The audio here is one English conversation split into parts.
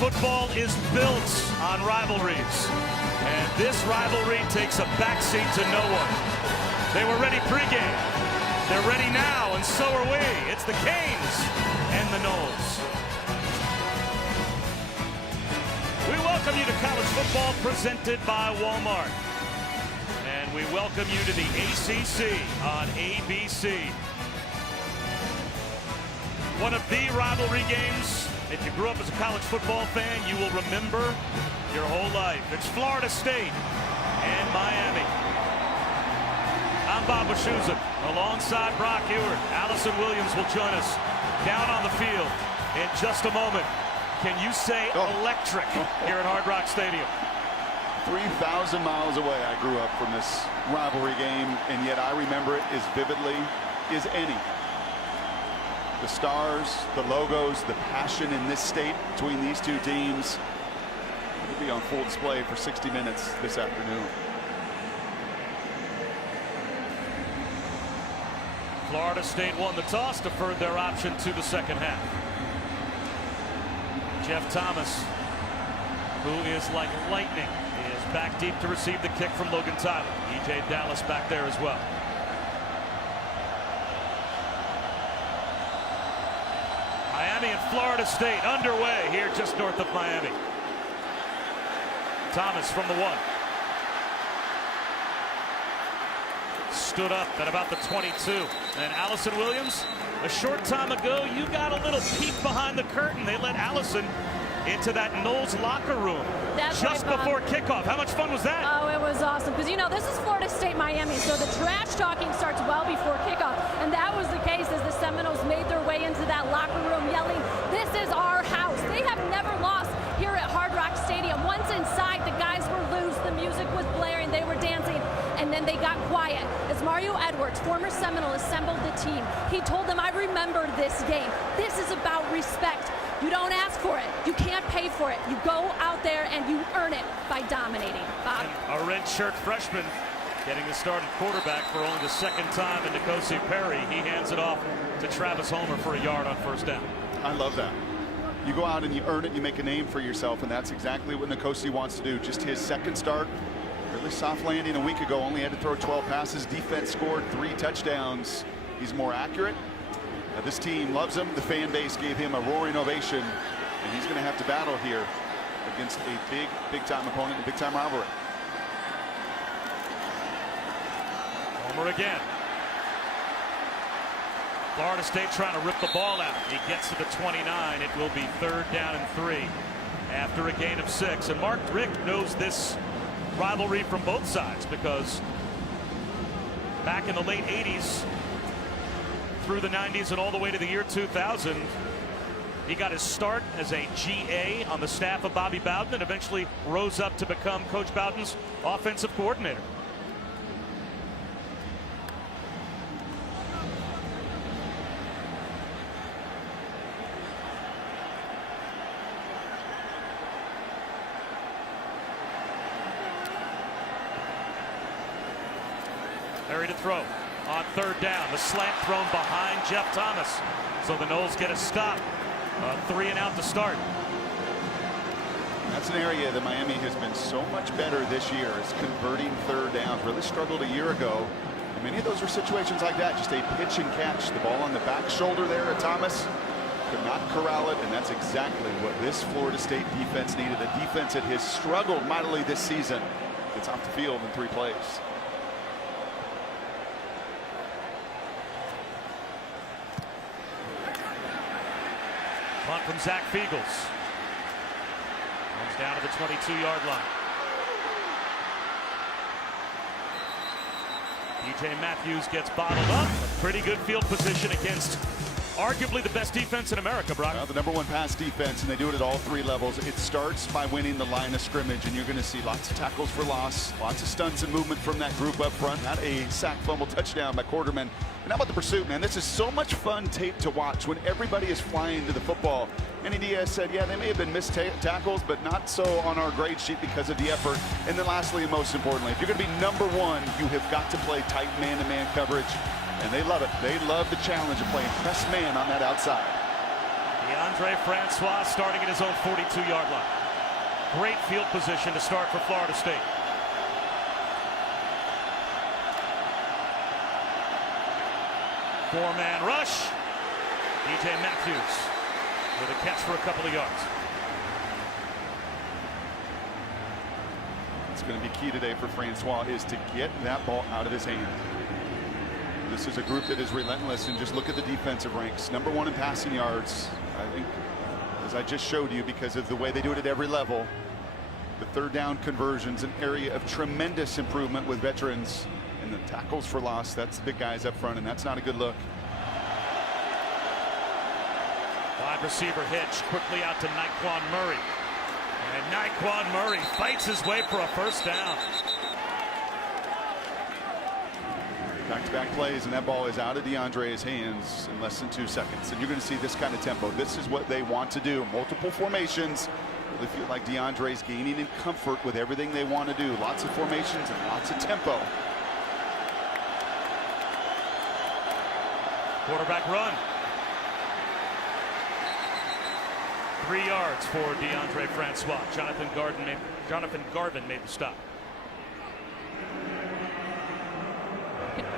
football is built on rivalries. And this rivalry takes a backseat to no one. They were ready pregame. They're ready now, and so are we. It's the Canes and the Noles. We welcome you to college football presented by Walmart. And we welcome you to the ACC on ABC. One of the rivalry games. If you grew up as a college football fan, you will remember your whole life. It's Florida State and Miami. I'm Bob Wischusen, alongside Brock Ewert. Allison Williams will join us down on the field in just a moment. Can you say electric here at Hard Rock Stadium? 3,000 miles away I grew up from this rivalry game, and yet I remember it as vividly as any. The stars, the logos, the passion in this state between these two teams will be on full display for 60 minutes this afternoon. Florida State won the toss, deferred their option to the second half. Jeff Thomas, who is like lightning, is back deep to receive the kick from Logan Tyler. E.J. Dallas back there as well. Miami and Florida State underway here just north of Miami. Thomas from the 1. Stood up at about the 22. And Allison Williams, a short time ago, you got a little peek behind the curtain. They let Allison into that Noles locker room just before kickoff. How much fun was that? Oh, it was awesome. Because, you know, this is Florida State, Miami, so the trash talking starts well before kickoff. And that was the case as the Seminoles made their way into that locker room yelling, "This is our house." They have never lost here at Hard Rock Stadium. Once inside, the guys were loose. The music was blaring. They were dancing. And then they got quiet. As Mario Edwards, former Seminole, assembled the team, he told them, "I remember this game. This is about respect. You don't ask for it. You can't pay for it. You go out there and you earn it by dominating." Bob? And a redshirt freshman getting the start at quarterback for only the second time in N'Kosi Perry. He hands it off to Travis Homer for a yard on first down. I love that. You go out and you earn it, you make a name for yourself, and that's exactly what N'Kosi wants to do. Just his second start, really soft landing a week ago, only had to throw 12 passes. Defense scored 3 touchdowns. He's more accurate. This team loves him. The fan base gave him a roaring ovation, and he's going to have to battle here against a big-time opponent, a big-time rivalry. Homer again. Florida State trying to rip the ball out. He gets to the 29. It will be 3rd down and 3 after a gain of 6. And Mark Richt knows this rivalry from both sides, because back in the late 80s through the 90s and all the way to the year 2000, he got his start as a GA on the staff of Bobby Bowden and eventually rose up to become Coach Bowden's offensive coordinator. Perry to throw on 3rd down. The slant thrown behind Jeff Thomas. So the Noles get a stop. 3 and out to start. That's an area that Miami has been so much better this year, is converting 3rd downs. Really struggled a year ago. And many of those were situations like that. Just a pitch and catch. The ball on the back shoulder there at Thomas. Could not corral it, and that's exactly what this Florida State defense needed. A defense that has struggled mightily this season. Gets off the field in 3 plays. Punt from Zach Fiegels. Comes down to the 22-yard line. DJ Matthews gets bottled up. A pretty good field position against arguably the best defense in America, Brock. The #1 pass defense, and they do it at all 3 levels. It starts by winning the line of scrimmage, and you're going to see lots of tackles for loss, lots of stunts and movement from that group up front. Not a sack, fumble, touchdown by Quarterman. And how about the pursuit, man? This is so much fun tape to watch when everybody is flying to the football. Andy Diaz said, yeah, they may have been missed tackles, but not so on our grade sheet because of the effort. And then lastly, and most importantly, if you're going to be #1, you have got to play tight man-to-man coverage. And they love it. They love the challenge of playing press man on that outside. DeAndre Francois starting at his own 42-yard line. Great field position to start for Florida State. Four-man rush. DJ Matthews with a catch for a couple of yards. It's going to be key today for Francois is to get that ball out of his hand. This is a group that is relentless, and just look at the defensive ranks. #1 in passing yards. I think, as I just showed you, because of the way they do it at every level. The third down conversions, an area of tremendous improvement with veterans. And the tackles for loss, that's the big guys up front, and that's not a good look. Wide receiver hitch quickly out to Nyquan Murray. And Nyquan Murray fights his way for a first down. Back-to-back plays, and that ball is out of DeAndre's hands in less than 2 seconds. And you're going to see this kind of tempo. This is what they want to do. Multiple formations. Really feel like DeAndre's gaining in comfort with everything they want to do. Lots of formations and lots of tempo. Quarterback run. 3 yards for DeAndre Francois. Jonathan Garvin made the stop.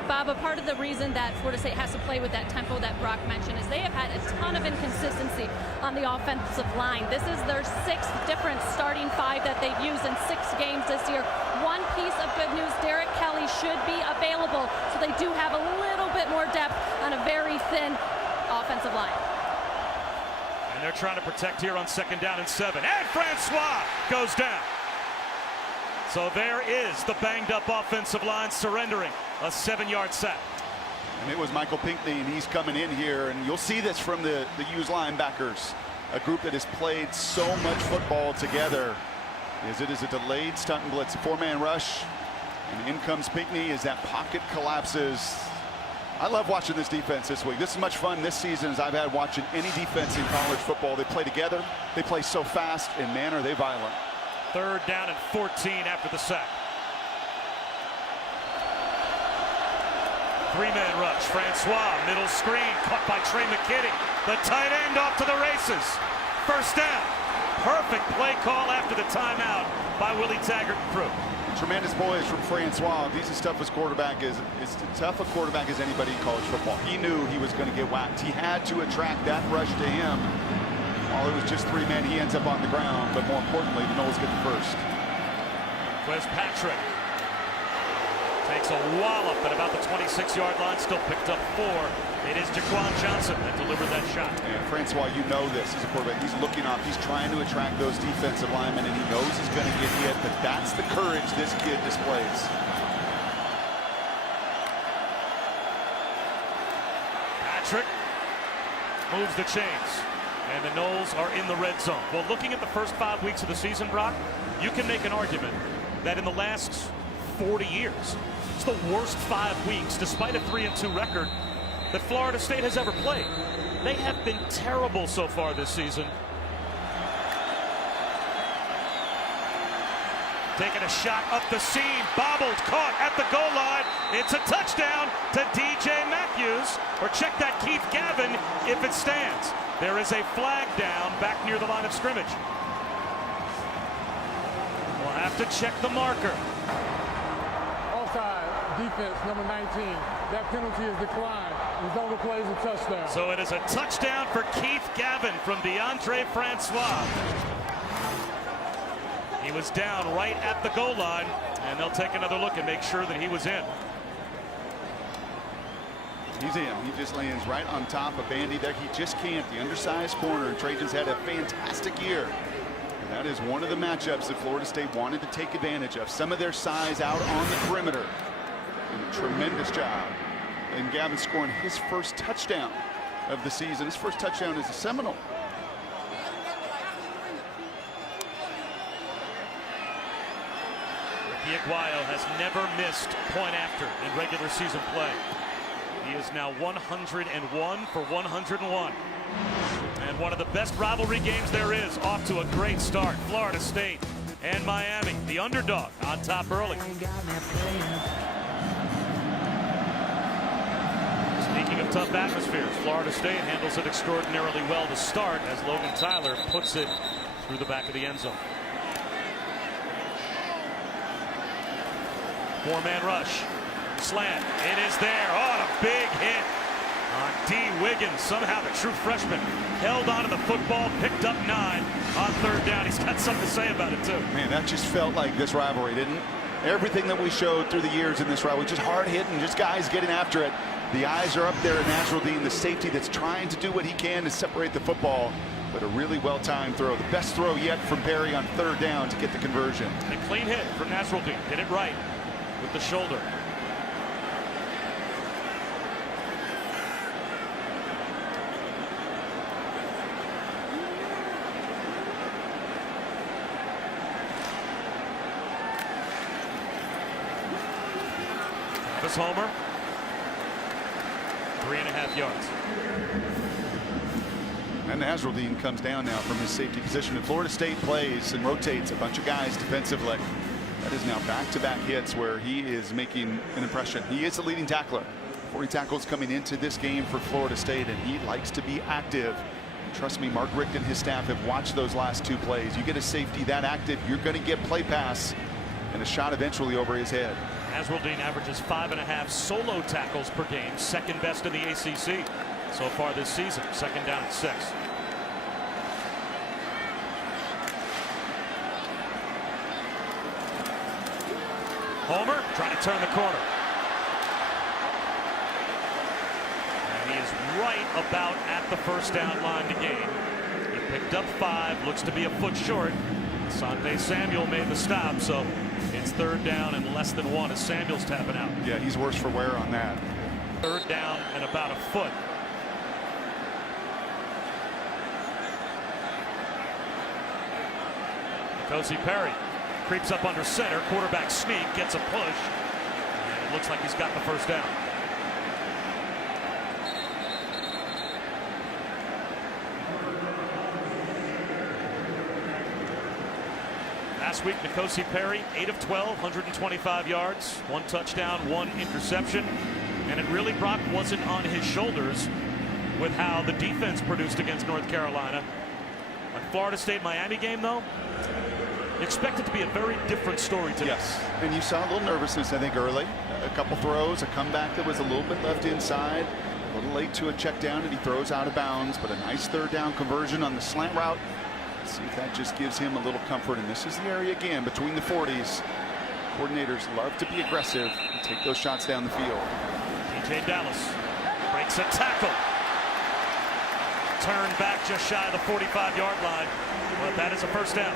Bob, a part of the reason that Florida State has to play with that tempo that Brock mentioned is they have had a ton of inconsistency on the offensive line. This is their 6th different starting 5 that they've used in 6 games this year. One piece of good news, Derek Kelly should be available, so they do have a little bit more depth on a very thin offensive line. And they're trying to protect here on 2nd down and 7. And Francois goes down. So there is the banged-up offensive line surrendering a 7-yard sack. And it was Michael Pinckney, and he's coming in here, and you'll see this from the used linebackers. A group that has played so much football together. As it is a delayed stunt and blitz, 4-man rush, and in comes Pinckney as that pocket collapses. I love watching this defense this week. This is as much fun this season as I've had watching any defense in college football. They play together, they play so fast, and man, are they violent. 3rd down and 14 after the sack. 3-man rush. Francois, middle screen, caught by Trey McKitty. The tight end off to the races. First down. Perfect play call after the timeout by Willie Taggart and crew. Tremendous poise from Francois. He's as tough a quarterback as anybody in college football. He knew he was going to get whacked. He had to attract that rush to him. While it was just 3 men, he ends up on the ground. But more importantly, the Noles get the first. Wes Patrick takes a wallop at about the 26-yard line. Still picked up 4. It is Jaquan Johnson that delivered that shot. And Francois, you know this as a quarterback. He's looking off. He's trying to attract those defensive linemen, and he knows he's going to get hit. But that's the courage this kid displays. Patrick moves the chains. And the Noles are in the red zone. Well, looking at the first 5 weeks of the season, Brock, you can make an argument that in the last 40 years, it's the worst 5 weeks, despite a 3-2 record, that Florida State has ever played. They have been terrible so far this season. Taking a shot up the seam, bobbled, caught at the goal line. It's a touchdown to DJ Matthews, or check that Keith Gavin if it stands. There is a flag down back near the line of scrimmage. We'll have to check the marker. Offside, defense, number 19. That penalty is declined. Result of the play is a touchdown. So it is a touchdown for Keith Gavin from DeAndre Francois. He was down right at the goal line, and they'll take another look and make sure that he was in. He's in. He just lands right on top of Bandy there. He just can't. The undersized corner, and Trajan's had a fantastic year. And that is one of the matchups that Florida State wanted to take advantage of. Some of their size out on the perimeter. And a tremendous job. And Gavin scoring his first touchdown of the season. His first touchdown is a Seminole. Ricky Aguayo has never missed point after in regular season play. He is now 101 for 101. And one of the best rivalry games there is, off to a great start. Florida State and Miami, the underdog, on top early. Speaking of tough atmospheres, Florida State handles it extraordinarily well to start as Logan Tyler puts it through the back of the end zone. Four-man rush. Slant. It is there. Oh, a big hit on D. Wiggins. Somehow the true freshman held onto the football, picked up 9 on third down. He's got something to say about it, too. Man, that just felt like this rivalry, didn't it? Everything that we showed through the years in this rivalry, just hard hitting, just guys getting after it. The eyes are up there at Natural Dean, the safety that's trying to do what he can to separate the football. But a really well-timed throw. The best throw yet from Perry on third down to get the conversion. And a clean hit from Natural Dean. Did it right with the shoulder. This homer. 3.5 yards. And Nasruddin comes down now from his safety position. And Florida State plays and rotates a bunch of guys defensively. That is now back-to-back hits where he is making an impression. He is the leading tackler. 40 tackles coming into this game for Florida State, and he likes to be active. Trust me, Mark Richt and his staff have watched those last 2 plays. You get a safety that active, you're going to get play pass and a shot eventually over his head. Nasruddin averages 5.5 solo tackles per game, second best in the ACC so far this season. Second down and 6. Homer trying to turn the corner. And he is right about at the first down line to gain. He picked up 5, looks to be a foot short. Asante Samuel made the stop, so it's third down and less than 1 as Samuel's tapping out. Yeah, he's worse for wear on that. Third down and about a foot. N'Kosi Perry creeps up under center. Quarterback sneak, gets a push. And it looks like he's got the first down. Last week, N'Kosi Perry, 8 of 12, 125 yards, 1 touchdown, 1 interception. And it really, Brock, wasn't on his shoulders with how the defense produced against North Carolina. Like Florida State-Miami game, though, expect it to be a very different story today. Yes, and you saw a little nervousness, I think, early. A couple throws, a comeback that was a little bit left inside. A little late to a check down, and he throws out of bounds, but a nice third down conversion on the slant route. Let's see if that just gives him a little comfort. And this is the area again between the 40s. Coordinators love to be aggressive and take those shots down the field. DJ Dallas breaks a tackle. Turned back just shy of the 45-yard line. But that is a first down.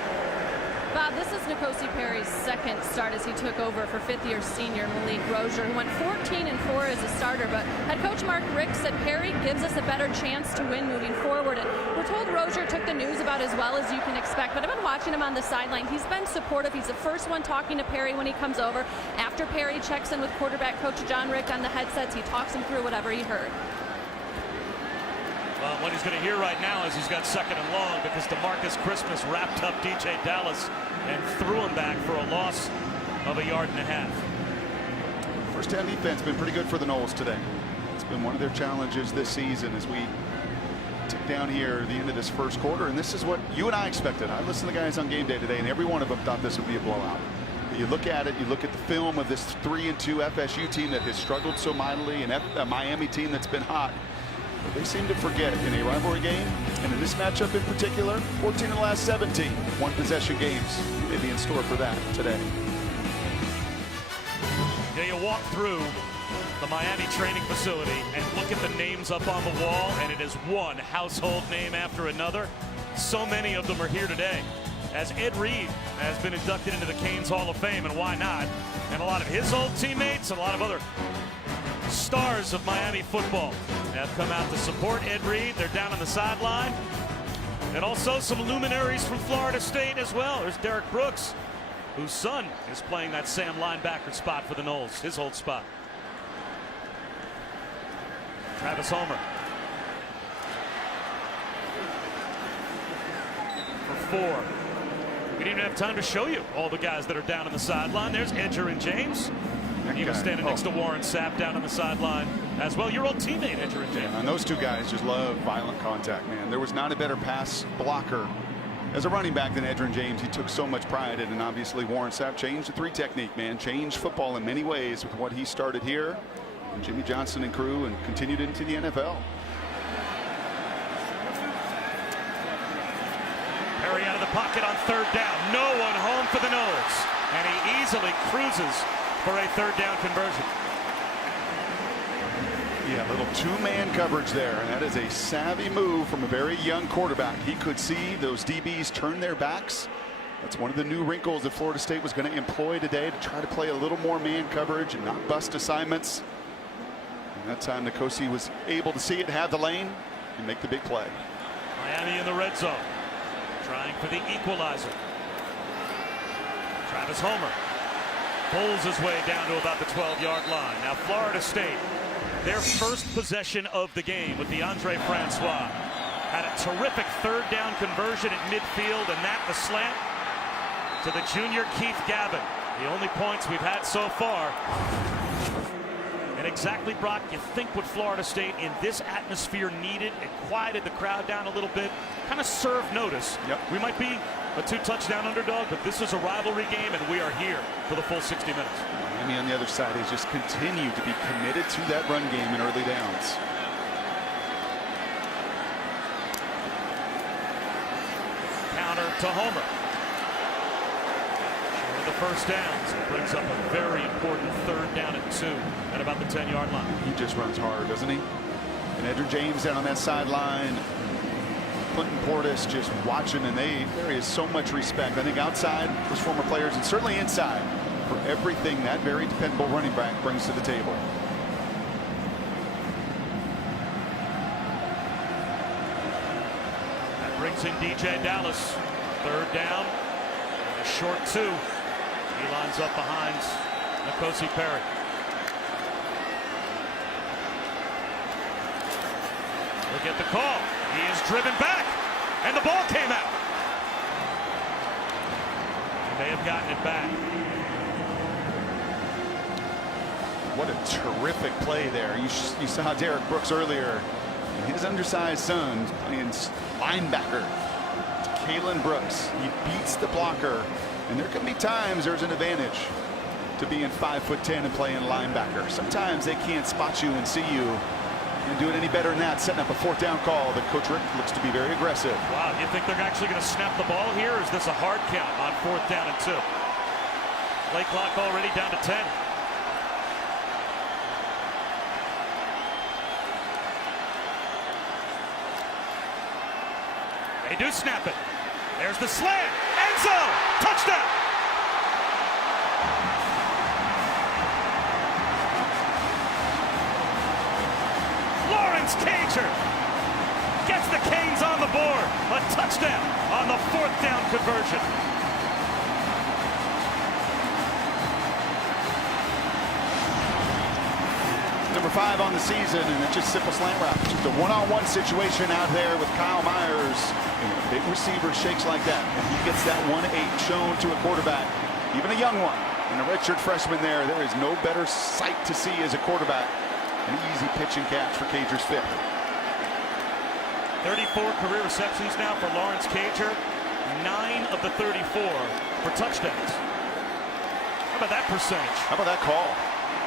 Bob, this is N'Kosi Perry's second start as he took over for 5th-year senior Malik Rozier, who went 14-4 as a starter. But head coach Mark Richt said Perry gives us a better chance to win moving forward. And we're told Rozier took the news about as well as you can expect. But I've been watching him on the sideline. He's been supportive. He's the first one talking to Perry when he comes over. After Perry checks in with quarterback coach John Richt on the headsets, he talks him through whatever he heard. What he's going to hear right now is he's got 2nd and long because DeMarcus Christmas wrapped up DJ Dallas and threw him back for a loss of 1.5 yards. First down defense been pretty good for the Noles today. It's been one of their challenges this season as we tick down here at the end of this first quarter. And this is what you and I expected. I listened to the guys on game day today, and every one of them thought this would be a blowout. You look at it, you look at the film of this 3-2 FSU team that has struggled so mightily, and a Miami team that's been hot. But they seem to forget in a rivalry game, and in this matchup in particular, 14 of the last 17 one-possession games. Maybe in store for that today. Yeah, you walk through the Miami training facility and look at the names up on the wall, and it is one household name after another. So many of them are here today, as Ed Reed has been inducted into the Canes Hall of Fame, and why not? And a lot of his old teammates and a lot of other stars of Miami football have come out to support Ed Reed. They're down on the sideline. And also some luminaries from Florida State as well. There's Derek Brooks, whose son is playing that Sam linebacker spot for the Noles, his old spot. Travis Homer for 4. We didn't even have time to show you all the guys that are down on the sideline. There's Edger and James. He was standing next to Warren Sapp down on the sideline as well your old teammate, Edgerrin James. And those two guys just love violent contact, man. There was not a better pass blocker as a running back than Edgerrin James. He took so much pride in it, and obviously Warren Sapp changed the 3 technique, man. Changed football in many ways with what he started here, and Jimmy Johnson and crew, and continued into the NFL. Perry out of the pocket on 3rd down. No one home for the Noles, and he easily cruises for a 3rd down conversion. Yeah, a little 2-man coverage there, and that is a savvy move from a very young quarterback. He could see those DBs turn their backs. That's one of the new wrinkles that Florida State was going to employ today, to try to play a little more man coverage and not bust assignments. And that time Nkosi was able to see it, have the lane, and make the big play. Miami in the red zone, trying for the equalizer. Travis Homer pulls his way down to about the 12-yard line. Now Florida State, their first possession of the game with DeAndre Francois, had a terrific 3rd down conversion at midfield, and that the slant to the junior Keith Gavin. The only points we've had so far. And exactly, Brock, you think what Florida State in this atmosphere needed. It quieted the crowd down a little bit, kind of served notice. Yep. We might be a 2-touchdown underdog, but this is a rivalry game, and we are here for the full 60 minutes. Miami on the other side has just continued to be committed to that run game in early downs. Counter to Homer. The first downs. It brings up a very important 3rd down and 2 at about the 10-yard line. He just runs hard, doesn't he? And Edgerrin James down on that sideline. Clinton Portis just watching, and there is so much respect, I think, outside those former players, and certainly inside, for everything that very dependable running back brings to the table. That brings in DJ Dallas. 3rd down. And a short 2. He lines up behind Nkosi Perry. Look at the call. He is driven back, and the ball came out. He may have gotten it back. What a terrific play there. You saw Derek Brooks earlier. His undersized son playing linebacker. Kalen Brooks. He beats the blocker. And there can be times there's an advantage to being 5'10" and playing linebacker. Sometimes they can't spot you and see you and do it any better than that, setting up a 4th down call that Coach Rick looks to be very aggressive. Wow, you think they're actually going to snap the ball here, or is this a hard count on 4th down and 2? Play clock already down to 10. They do snap it. There's the slant. End zone. Touchdown. Lawrence Cager gets the Canes on the board. A touchdown on the 4th down conversion. Number 5 on the season, and it's just simple slant route. Just a one-on-one situation out there with Kyle Myers. And a big receiver shakes like that, and he gets that 1-8 shown to a quarterback, even a young one. And a redshirt freshman there is no better sight to see as a quarterback. An easy pitch and catch for Cager's 5th. 34 career receptions now for Lawrence Cager. 9 of the 34 for touchdowns. How about that percentage? How about that call?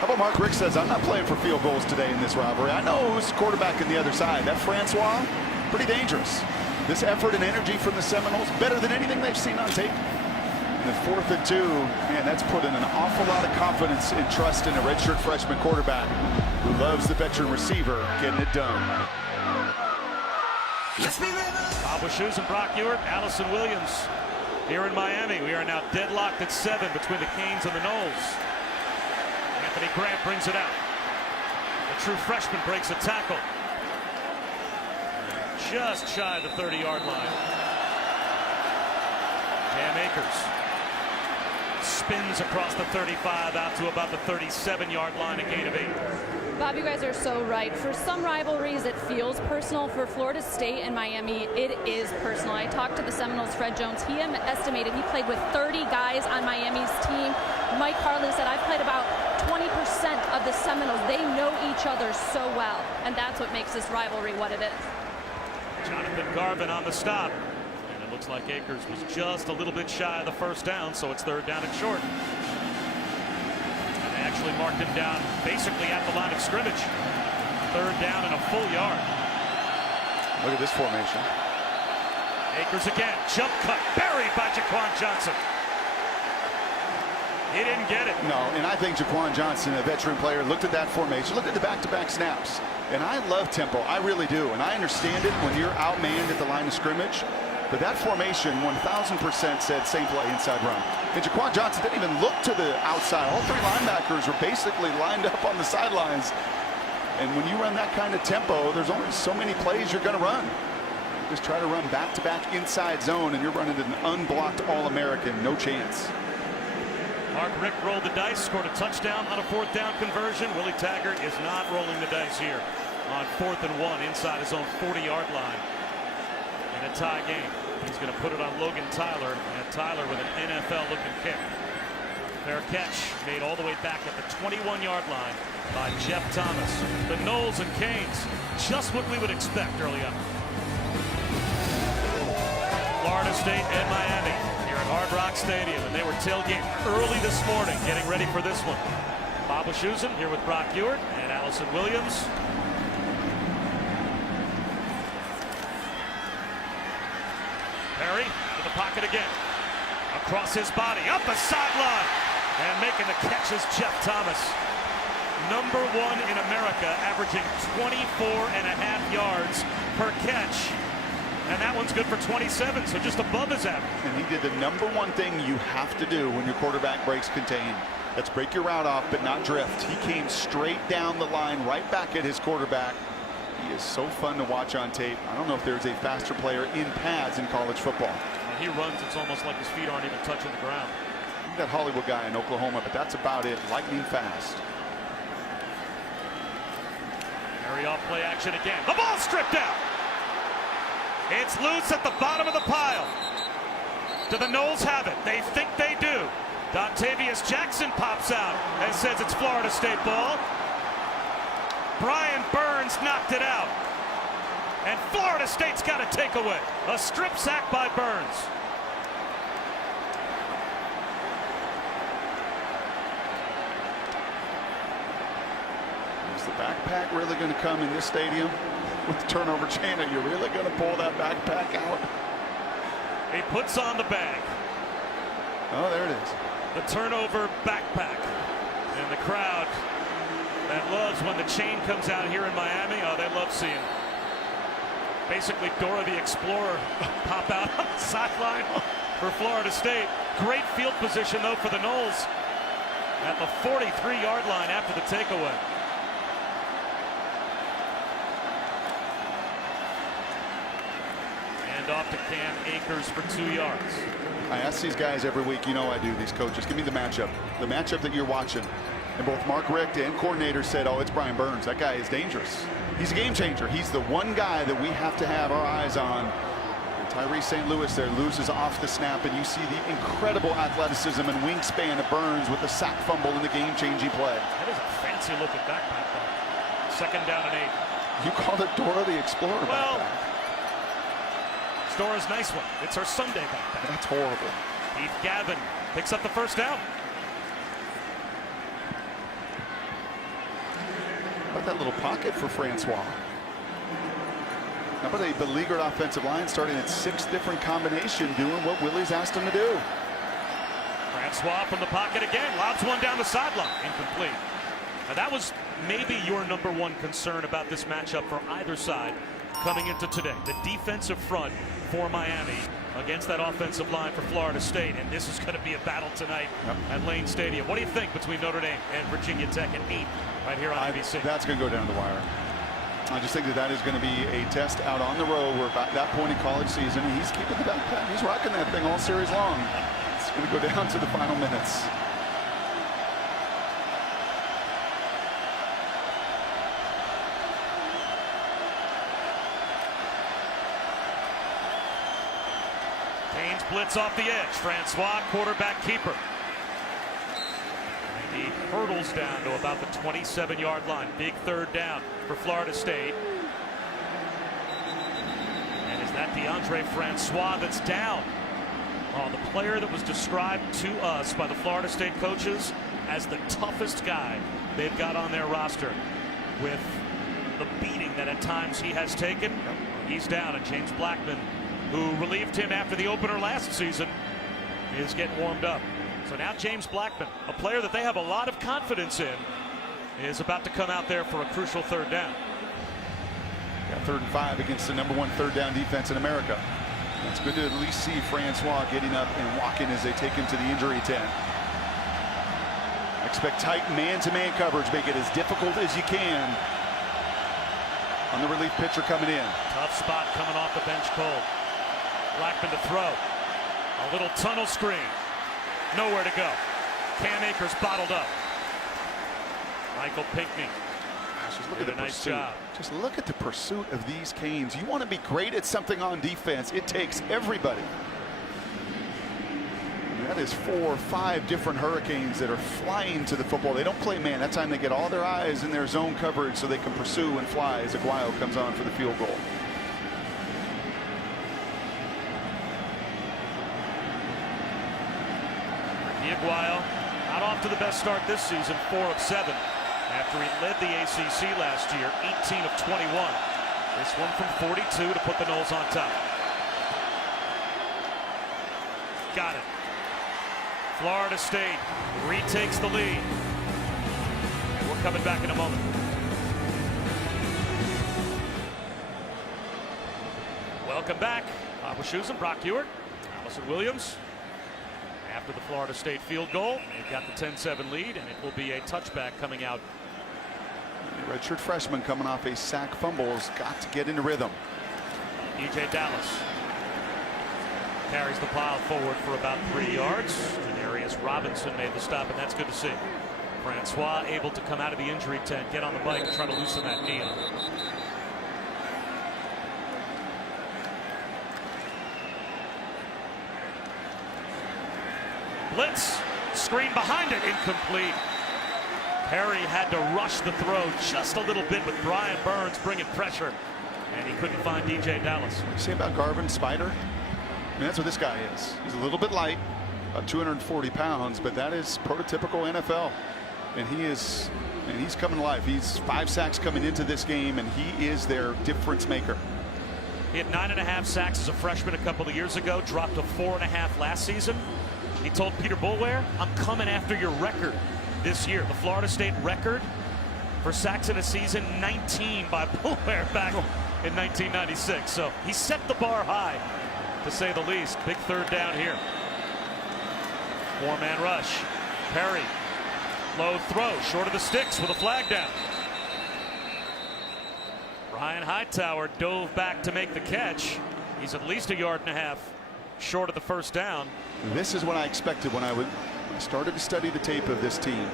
How about Mark Rick says, I'm not playing for field goals today in this rivalry. I know who's the quarterback on the other side. That Francois, pretty dangerous. This effort and energy from the Seminoles, better than anything they've seen on tape. And the 4th and 2, man, that's put in an awful lot of confidence and trust in a redshirt freshman quarterback who loves the veteran receiver getting it done. Bob Wishoes and Brock Ewert, Allison Williams here in Miami. We are now deadlocked at 7 between the Canes and the Noles. Anthony Grant brings it out. The true freshman breaks a tackle. Just shy of the 30-yard line. Cam Akers spins across the 35 out to about the 37-yard line, a gain of 8. Bob, you guys are so right. For some rivalries, it feels personal. For Florida State and Miami, it is personal. I talked to the Seminoles' Fred Jones. He estimated he played with 30 guys on Miami's team. Mike Harlan said, I've played about 20% of the Seminoles, they know each other so well, and that's what makes this rivalry what it is. Jonathan Garvin on the stop. And it looks like Akers was just a little bit shy of the first down, so it's 3rd down and short. And they actually marked him down basically at the line of scrimmage. 3rd down and a full yard. Look at this formation. Akers again, jump cut, buried by Jaquan Johnson. He didn't get it. No, and I think Jaquan Johnson, a veteran player, looked at that formation, looked at the back-to-back snaps. And I love tempo, I really do. And I understand it when you're outmanned at the line of scrimmage. But that formation 1000% said same play, inside run. And Jaquan Johnson didn't even look to the outside. All 3 linebackers were basically lined up on the sidelines. And when you run that kind of tempo, there's only so many plays you're going to run. Just try to run back-to-back inside zone, and you're running an unblocked All-American. No chance. Mark Richt rolled the dice, scored a touchdown on a 4th down conversion. Willie Taggart is not rolling the dice here on 4th and 1 inside his own 40-yard line in a tie game. He's going to put it on Logan Tyler, and Tyler with an NFL-looking kick. Fair catch made all the way back at the 21-yard line by Jeff Thomas. The Noles and Canes, just what we would expect early on. Florida State and Miami here at Hard Rock Stadium, and they were tailgating early this morning, getting ready for this one. Bob Wischusen here with Brock Ewart and Allison Williams. Perry to the pocket again. Across his body, up the sideline, and making the catch is Jeff Thomas. #1 in America, averaging 24.5 yards per catch. And that one's good for 27, so just above his average. And he did the #1 thing you have to do when your quarterback breaks contain. That's break your route off, but not drift. He came straight down the line, right back at his quarterback. He is so fun to watch on tape. I don't know if there's a faster player in pads in college football. When he runs, it's almost like his feet aren't even touching the ground. That Hollywood guy in Oklahoma, but that's about it. Lightning fast. Harry off play action again. The ball stripped out. It's loose at the bottom of the pile. Do the Noles have it? They think they do. Dontavius Jackson pops out and says it's Florida State ball. Brian Burns knocked it out. And Florida State's got a takeaway. A strip sack by Burns. Is the backpack really going to come in this stadium? With the turnover chain, are you really going to pull that backpack out? He puts on the bag. Oh, there it is. The turnover backpack. And the crowd that loves when the chain comes out here in Miami. Oh, they love seeing basically Dora the Explorer pop out on the sideline for Florida State. Great field position, though, for the Noles at the 43-yard line after the takeaway. Off to Cam Akers for 2 yards. I ask these guys every week, you know I do, these coaches, give me the matchup that you're watching. And both Mark Richt and coordinators said, oh, it's Brian Burns. That guy is dangerous. He's a game changer. He's the one guy that we have to have our eyes on. And Tyree St. Louis there loses off the snap, and you see the incredible athleticism and wingspan of Burns with the sack fumble in the game-changing play. That is a fancy-looking backpack, though. 2nd down and 8. You called it Dora the Explorer backpack. Dora's nice one. It's her Sunday backpack. That's horrible. Keith Gavin picks up the 1st down. How about that little pocket for Francois? How about a beleaguered offensive line starting at 6 different combinations, doing what Willie's asked him to do? Francois from the pocket again. Lobs one down the sideline. Incomplete. Now that was maybe your #1 concern about this matchup for either side coming into today. The defensive front for Miami against that offensive line for Florida State. And this is going to be a battle tonight at Lane Stadium. What do you think between Notre Dame and Virginia Tech at 8 right here on ABC? That's going to go down the wire. I just think that is going to be a test out on the road. We're about that point in college season. He's keeping the backpack. He's rocking that thing all series long. It's going to go down to the final minutes. Canes blitz off the edge. Francois, quarterback keeper. And He hurdles down to about the 27-yard line. Big third down for Florida State. And is that DeAndre Francois that's down? Oh, the player that was described to us by the Florida State coaches as the toughest guy they've got on their roster, with the beating that at times he has taken. He's down, and James Blackman, who relieved him after the opener last season, is getting warmed up. So now James Blackman, a player that they have a lot of confidence in, is about to come out there for a crucial third down. Yeah, 3rd and 5 against the #1 third down defense in America. It's good to at least see Francois getting up and walking as they take him to the injury tent. Expect tight man-to-man coverage. Make it as difficult as you can on the relief pitcher coming in. Tough spot coming off the bench cold. Blackman to throw. A little tunnel screen. Nowhere to go. Cam Akers bottled up. Michael Pinckney. Just look at the nice pursuit. job. Just look at the pursuit of these Canes. You want to be great at something on defense. It takes everybody. That is 4 or 5 different Hurricanes that are flying to the football. They don't play man. That time they get all their eyes in their zone coverage so they can pursue and fly as Aguayo comes on for the field goal. Aguayo not off to the best start this season, 4 of 7. After he led the ACC last year, 18 of 21. This one from 42 to put the Noles on top. Got it. Florida State retakes the lead. And we're coming back in a moment. Welcome back. Bob Wischusen, Brock Ewert, Allison Williams. After the Florida State field goal, they've got the 10-7 lead, and it will be a touchback coming out. The redshirt freshman coming off a sack fumble has got to get into rhythm. DJ Dallas carries the pile forward for about 3 yards. Janarius Robinson made the stop, and that's good to see. Francois able to come out of the injury tent, get on the bike, and try to loosen that knee up. Blitz, screen behind it, incomplete. Perry had to rush the throw just a little bit with Brian Burns bringing pressure, and he couldn't find DJ Dallas. What do you say about Garvin Spider? I mean, that's what this guy is. He's a little bit light, about 240 pounds, but that is prototypical NFL. And he's coming to life. He's 5 sacks coming into this game, and he is their difference maker. He had 9.5 sacks as a freshman a couple of years ago, dropped to 4.5 last season. He told Peter Boulware, "I'm coming after your record this year." The Florida State record for sacks in a season, 19 by Boulware back in 1996. So he set the bar high, to say the least. Big third down here. 4-man rush. Perry, low throw, short of the sticks with a flag down. Ryan Hightower dove back to make the catch. He's at least 1.5 yards short of the first down. This is what I expected when I started to study the tape of this team.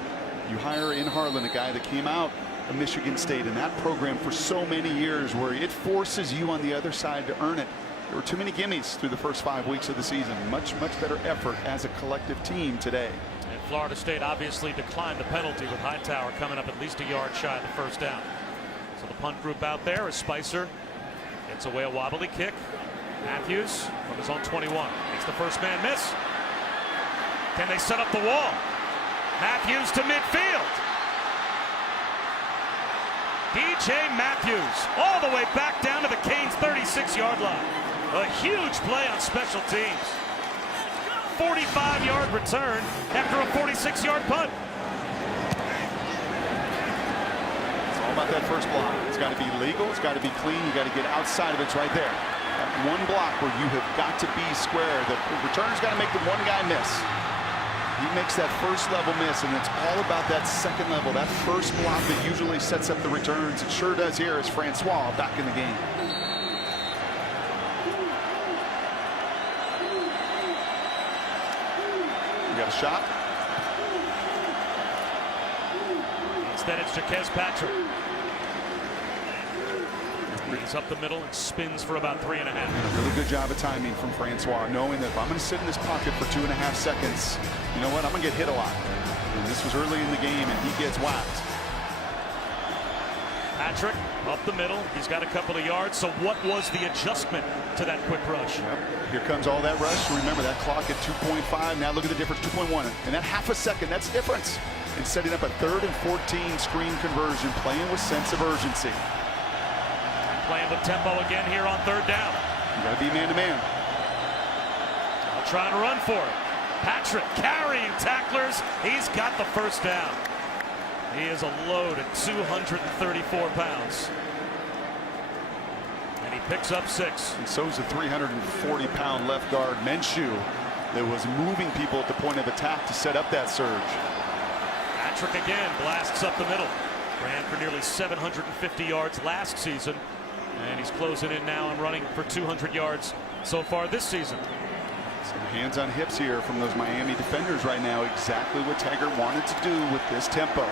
You hire in Harlan a guy that came out of Michigan State in that program for so many years, where it forces you on the other side to earn it. There were too many gimmies through the first 5 weeks of the season. Much better effort as a collective team today. And Florida State obviously declined the penalty, with Hightower coming up at least 1 yard shy of the first down. So the punt group out there is Spicer. Gets away a wobbly kick. Matthews from his own 21 makes the first man miss. Can they set up the wall? Matthews to midfield. DJ Matthews all the way back down to the Canes 36-yard line. A huge play on special teams. 45-yard return after a 46-yard punt. It's all about that first block. It's got to be legal. It's got to be clean. You got to get outside of it. It's right there. That one block where you have got to be square. The returner's got to make the one guy miss. He makes that first level miss, and it's all about that second level, that first block that usually sets up the returns. It sure does here as Francois back in the game. You got a shot? Instead, it's Jaquez Patrick. He's up the middle and spins for about 3.5. A really good job of timing from Francois, knowing that if I'm going to sit in this pocket for 2.5 seconds, you know what, I'm going to get hit a lot. And this was early in the game, and he gets whacked. Patrick up the middle. He's got a couple of yards. So what was the adjustment to that quick rush? Yep. Here comes all that rush. Remember that clock at 2.5. Now look at the difference, 2.1. And that half a second, that's the difference. And setting up a 3rd and 14 screen conversion, playing with sense of urgency. Playing with tempo again here on 3rd down. You got to be man-to-man. Now trying to run for it. Patrick carrying tacklers. He's got the first down. He is a load at 234 pounds. And he picks up 6. And so is the 340-pound left guard, Minshew, that was moving people at the point of attack to set up that surge. Patrick again blasts up the middle. Ran for nearly 750 yards last season. And he's closing in now and running for 200 yards so far this season. Some hands on hips here from those Miami defenders right now. Exactly what Taggart wanted to do with this tempo.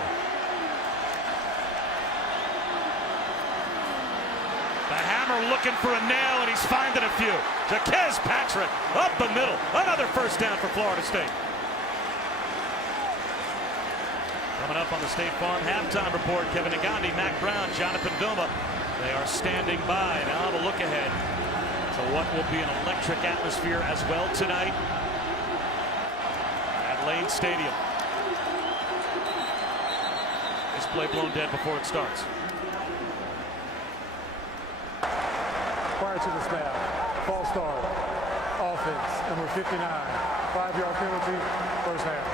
The hammer looking for a nail, and he's finding a few. Jaquez Patrick up the middle. Another first down for Florida State. Coming up on the State Farm halftime report, Kevin Nagandi, Mac Brown, Jonathan Vilma. They are standing by. Now the look ahead to what will be an electric atmosphere as well tonight at Lane Stadium. This play blown dead before it starts. Prior to the snap, false start, offense, number 59, 5-yard penalty, first half.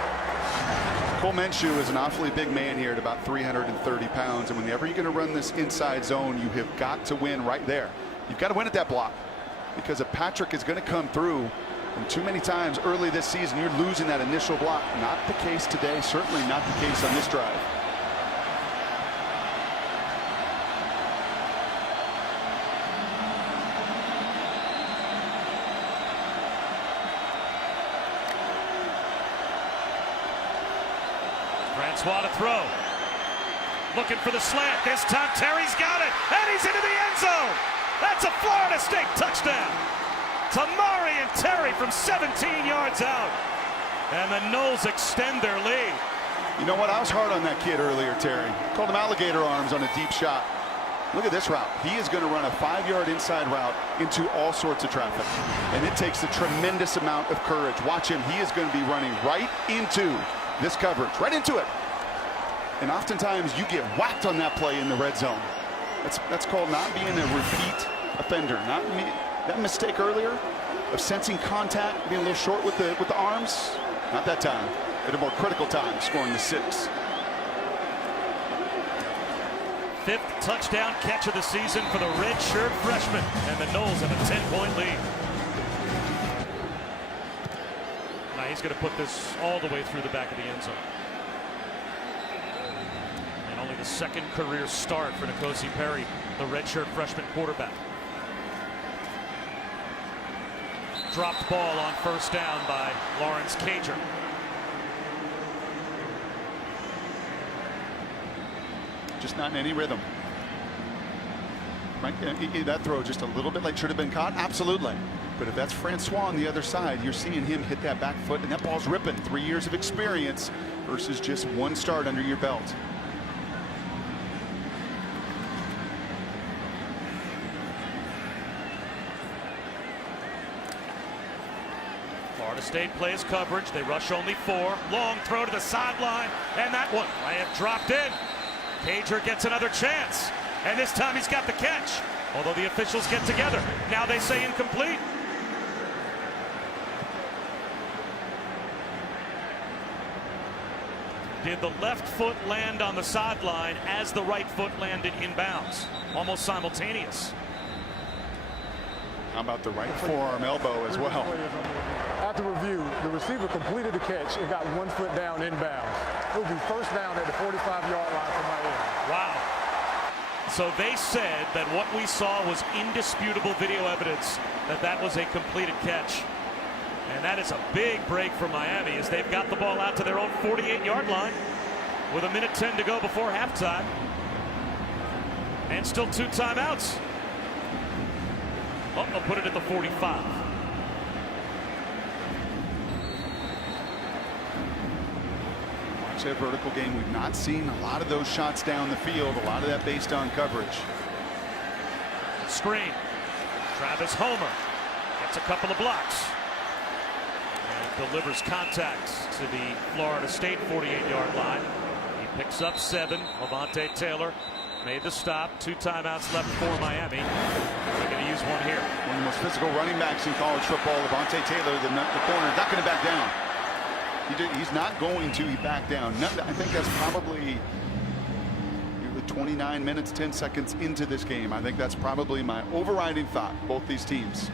Cole Minshew is an awfully big man here at about 330 pounds. And whenever you're going to run this inside zone, you have got to win right there. You've got to win at that block, because if Patrick is going to come through, and too many times early this season, you're losing that initial block. Not the case today, certainly not the case on this drive. Francois to throw. Looking for the slant. This time Terry's got it. And he's into the end zone. That's a Florida State touchdown. Tamari and Terry from 17 yards out. And the Noles extend their lead. You know what? I was hard on that kid earlier, Terry. Called him alligator arms on a deep shot. Look at this route. He is going to run a 5-yard inside route into all sorts of traffic. And it takes a tremendous amount of courage. Watch him. He is going to be running right into this coverage, right into it. And oftentimes you get whacked on that play in the red zone. That's called not being a repeat offender. Not that mistake earlier of sensing contact, being a little short with the arms. Not that time. At a more critical time, scoring the 6. 5th touchdown catch of the season for the redshirt freshman. And the Noles have a 10-point lead. Now he's going to put this all the way through the back of the end zone. And only the 2nd career start for N'Kosi Perry, the redshirt freshman quarterback. Dropped ball on first down by Lawrence Cager. Just not in any rhythm. Right? That throw just a little bit like should have been caught. Absolutely. But if that's Francois on the other side, you're seeing him hit that back foot, and that ball's ripping. 3 years of experience versus just 1 start under your belt. Florida State plays coverage. They rush only 4. Long throw to the sideline, and that one may have dropped in. Cager gets another chance, and this time he's got the catch. Although the officials get together. Now they say incomplete. Did the left foot land on the sideline as the right foot landed inbounds? Almost simultaneous. How about the right forearm elbow as well? After review, the receiver completed the catch and got 1 foot down inbounds. It will be first down at the 45-yard line for Miami. Wow. So they said that what we saw was indisputable video evidence that was a completed catch. And that is a big break for Miami as they've got the ball out to their own 48-yard line with 1:10 to go before halftime. And still 2 timeouts. Oh, they'll put it at the 45. Watch that vertical game. We've not seen a lot of those shots down the field, a lot of that based on coverage. Screen. Travis Homer gets a couple of blocks and delivers contact to the Florida State 48-yard line. He picks up 7. Levante Taylor made the stop. 2 timeouts left for Miami. They're going to use one here. One of the most physical running backs in college football, Levante Taylor, the corner, not going to back down. He's not going to back down. I think that's probably 29 minutes, 10 seconds into this game. I think that's probably my overriding thought. Both these teams.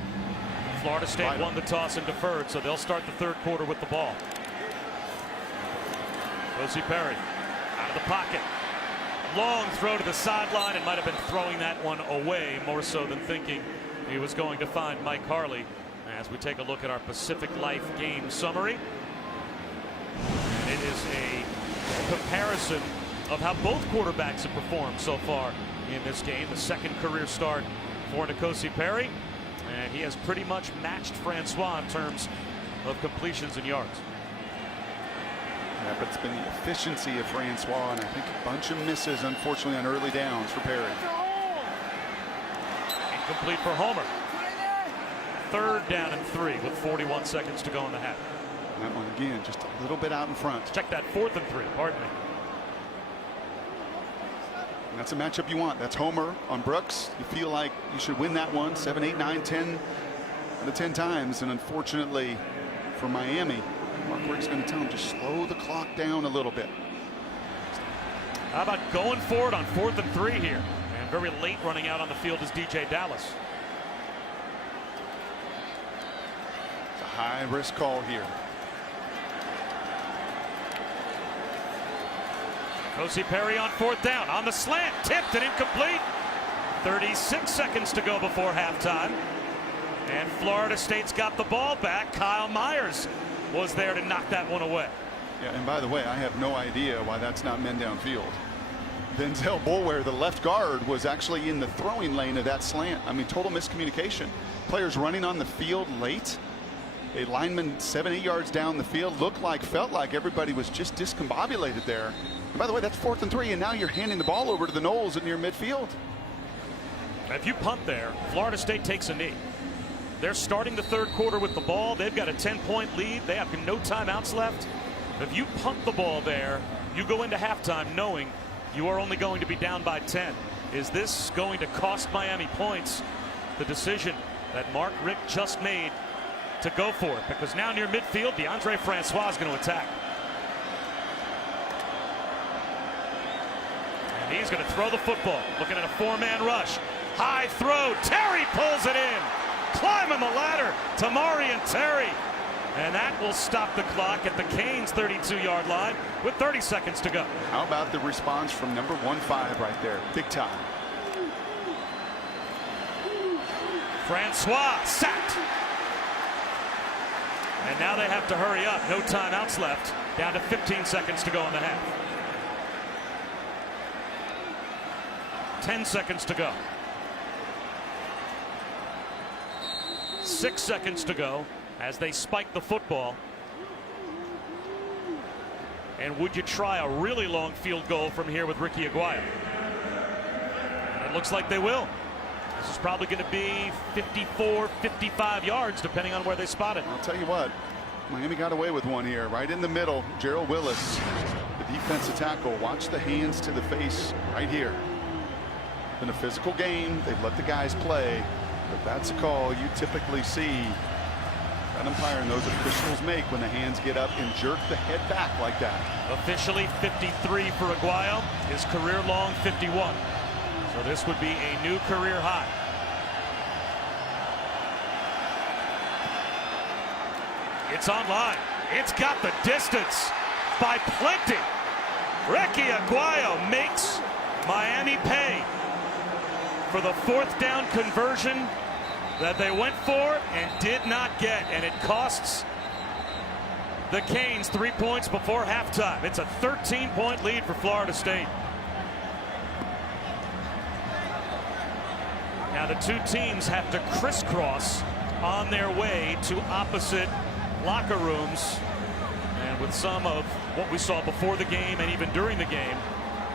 Florida State won the toss and deferred, so they'll start the third quarter with the ball. Josie Perry out of the pocket. Long throw to the sideline, and might have been throwing that one away more so than thinking he was going to find Mike Harley. As we take a look at our Pacific Life game summary, and it is a comparison of how both quarterbacks have performed so far in this game. The second career start for N'Kosi Perry, and he has pretty much matched Francois in terms of completions and yards. Yeah, but it's been the efficiency of Francois, and I think a bunch of misses, unfortunately, on early downs for Perry. Incomplete for Homer. 3rd down and 3 with 41 seconds to go in the half. That one again, just a little bit out in front. Check that 4th and 3. Pardon me. And that's a matchup you want. That's Homer on Brooks. You feel like you should win that one 7, 8, 9, 10 out of 10 times. And unfortunately for Miami, Mark Richt's going to tell him to slow the clock down a little bit. How about going for it on 4th and 3 here? And very late running out on the field is DJ Dallas. It's a high risk call here. N'Kosi Perry on 4th down on the slant, tipped and incomplete. 36 seconds to go before halftime, and Florida State's got the ball back. Kyle Myers was there to knock that one away. Yeah, and by the way, I have no idea why that's not men downfield. Denzel Boulware, the left guard, was actually in the throwing lane of that slant. I mean, total miscommunication. Players running on the field late. A lineman 7, 8 yards down the field felt like everybody was just discombobulated there. And by the way, that's 4th and 3, and now you're handing the ball over to the Noles at near midfield. If you punt there, Florida State takes a knee. They're starting the third quarter with the ball. They've got a 10-point lead. They have no timeouts left. If you punt the ball there, you go into halftime knowing you are only going to be down by 10. Is this going to cost Miami points? The decision that Mark Richt just made to go for it, because now near midfield, DeAndre Francois is going to attack. And he's going to throw the football, looking at a 4-man rush. High throw, Terry pulls it in. Climbing the ladder, Tamarian Terry. And that will stop the clock at the Canes 32-yard line with 30 seconds to go. How about the response from number 15 right there? Big time. Francois sacked. And now they have to hurry up. No timeouts left. Down to 15 seconds to go in the half. 10 seconds to go. 6 seconds to go as they spike the football. And would you try a really long field goal from here with Ricky Aguayo? And it looks like they will. This is probably going to be 54, 55 yards, depending on where they spot it. I'll tell you what, Miami got away with one here, right in the middle. Gerald Willis, the defensive tackle. Watch the hands to the face right here. In a physical game, they've let the guys play, but that's a call you typically see that umpire and those officials make when the hands get up and jerk the head back like that. Officially 53 for Aguayo, his career long 51. So this would be a new career high. It's online. It's got the distance by plenty. Ricky Aguayo makes Miami pay for the 4th down conversion that they went for and did not get, and it costs the Canes 3 points before halftime. It's a 13-point lead for Florida State. Now the two teams have to crisscross on their way to opposite locker rooms. And with some of what we saw before the game and even during the game,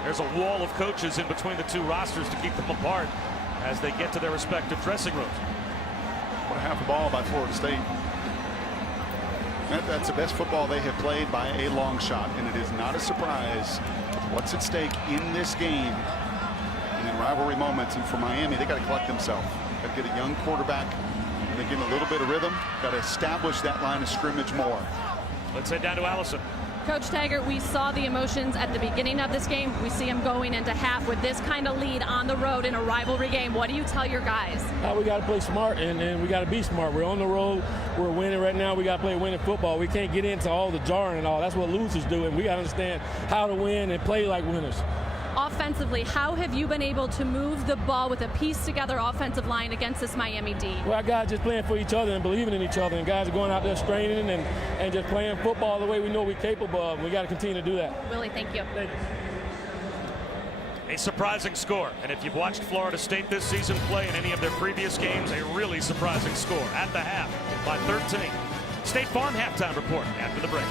there's a wall of coaches in between the two rosters to keep them apart as they get to their respective dressing rooms. What a half a ball by Florida State. That's the best football they have played by a long shot, and it is not a surprise what's at stake in this game and in rivalry moments. And for Miami, they got to collect themselves. Got to get a young quarterback. They get a little bit of rhythm. Got to establish that line of scrimmage more. Let's head down to Allison. Coach Taggart, we saw the emotions at the beginning of this game. We see them going into half with this kind of lead on the road in a rivalry game. What do you tell your guys? We got to play smart, and we got to be smart. We're on the road. We're winning right now. We got to play winning football. We can't get into all the jarring and all. That's what losers do, and we got to understand how to win and play like winners. Offensively, how have you been able to move the ball with a piece-together offensive line against this Miami D? Well, our guys just playing for each other and believing in each other, and guys are going out there straining and just playing football the way we know we're capable of. We got to continue to do that. Willie, thank you. Thank you. A surprising score, and if you've watched Florida State this season play in any of their previous games, a really surprising score at the half by 13. State Farm halftime report after the break.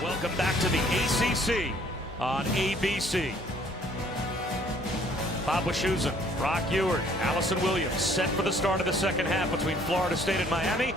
Welcome back to the ACC on ABC. Bob Wischusen, Brock Ewart, Allison Williams set for the start of the second half between Florida State and Miami.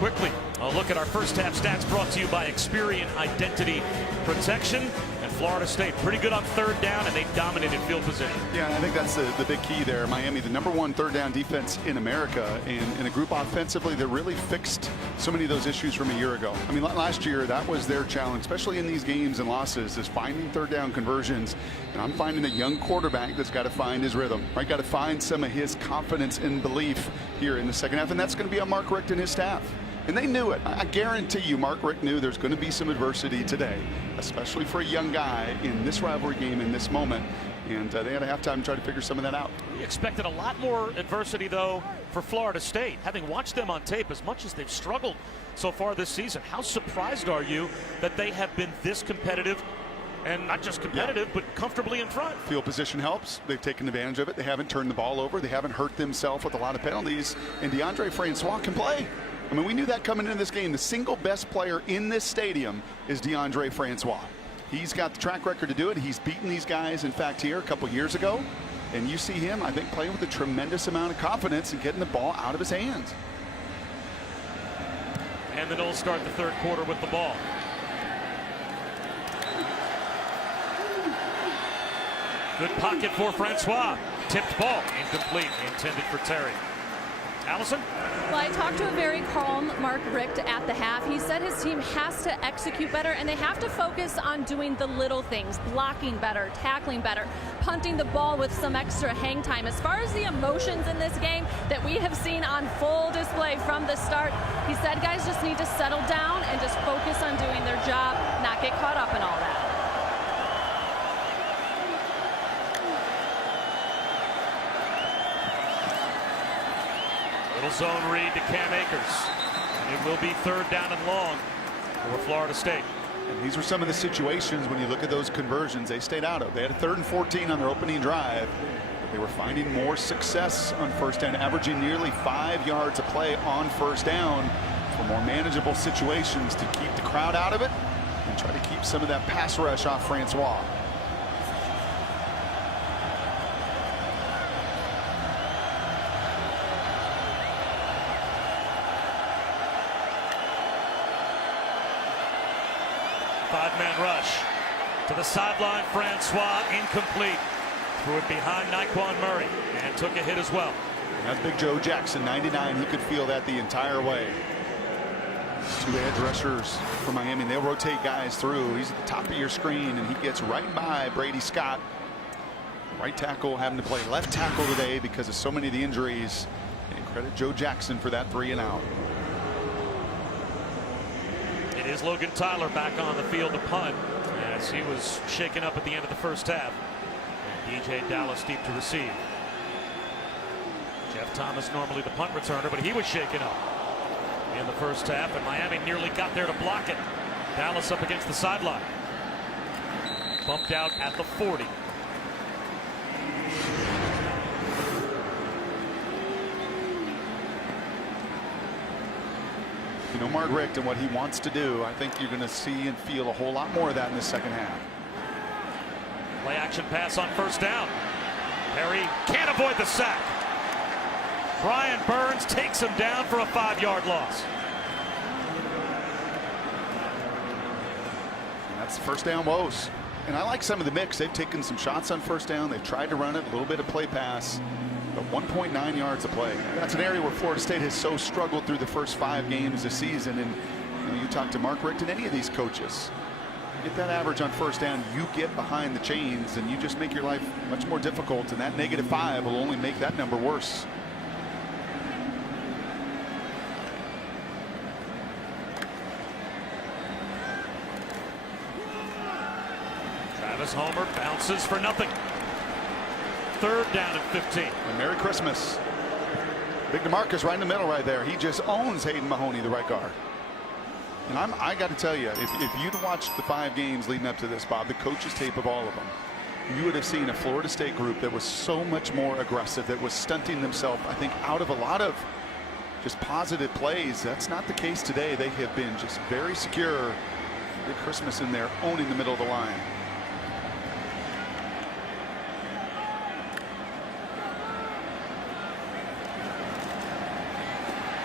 Quickly, a look at our first half stats brought to you by Experian Identity Protection. And Florida State pretty good on third down, and they dominated field position. Yeah, I think that's the big key there. Miami, the #1 third down defense in America, and in a group offensively that really fixed so many of those issues from a year ago. I mean, last year that was their challenge, especially in these games and losses, is finding third down conversions. And I'm finding a young quarterback that's got to find his rhythm, right? Got to find some of his confidence and belief here in the second half, and that's going to be on Mark Richt and his staff. And they knew it. I guarantee you Mark Richt knew there's going to be some adversity today, especially for a young guy in this rivalry game in this moment. And they had a halftime to try to figure some of that out. We expected a lot more adversity, though, for Florida State. Having watched them on tape, as much as they've struggled so far this season, how surprised are you that they have been this competitive? And not just competitive, but comfortably in front. Field position helps. They've taken advantage of it. They haven't turned the ball over. They haven't hurt themselves with a lot of penalties. And DeAndre Francois can play. I mean, we knew that coming into this game. The single best player in this stadium is DeAndre Francois. He's got the track record to do it. He's beaten these guys, in fact, here a couple years ago. And you see him, I think, playing with a tremendous amount of confidence and getting the ball out of his hands. And the Noles start the third quarter with the ball. Good pocket for Francois. Tipped ball. Incomplete. Intended for Terry. Allison? Well, I talked to a very calm Mark Richt at the half. He said his team has to execute better, and they have to focus on doing the little things, blocking better, tackling better, punting the ball with some extra hang time. As far as the emotions in this game that we have seen on full display from the start, he said guys just need to settle down and just focus on doing their job, not get caught up in all that. Zone read to Cam Akers. And it will be third down and long for Florida State. And these were some of the situations when you look at those conversions they stayed out of. They had a 3rd and 14 on their opening drive. But they were finding more success on first down, averaging nearly 5 yards a play on first down for more manageable situations to keep the crowd out of it and try to keep some of that pass rush off Francois. Five-man rush to the sideline. Francois incomplete. Threw it behind Naquan Murray and took a hit as well. That's Big Joe Jackson, 99. He could feel that the entire way. Two edge rushers for Miami. They'll rotate guys through. He's at the top of your screen, and he gets right by Brady Scott. Right tackle having to play left tackle today because of so many of the injuries. And credit Joe Jackson for that 3 and out. It is Logan Tyler back on the field to punt as he was shaken up at the end of the first half. And DJ Dallas deep to receive. Jeff Thomas normally the punt returner, but he was shaken up in the first half, and Miami nearly got there to block it. Dallas up against the sideline. Bumped out at the 40. You know Mark Richt and what he wants to do. I think you're going to see and feel a whole lot more of that in the second half. Play action pass on first down. Perry can't avoid the sack. Brian Burns takes him down for a 5-yard loss. And that's first down woes. And I like some of the mix. They've taken some shots on first down. They've tried to run it, a little bit of play pass, but 1.9 yards of play. And that's an area where Florida State has so struggled through the first 5 games this season. And you talk to Mark Richt and any of these coaches, get that average on first down, you get behind the chains, and you just make your life much more difficult. And that -5 will only make that number worse. Travis Homer bounces for nothing. Third down and 15. And Merry Christmas. Big DeMarcus right in the middle right there. He just owns Hayden Mahoney, the right guard. And I got to tell you, if you'd watched the 5 games leading up to this, Bob, the coaches tape of all of them, you would have seen a Florida State group that was so much more aggressive, that was stunting themselves, I think, out of a lot of just positive plays. That's not the case today. They have been just very secure. Big Christmas in there, owning the middle of the line.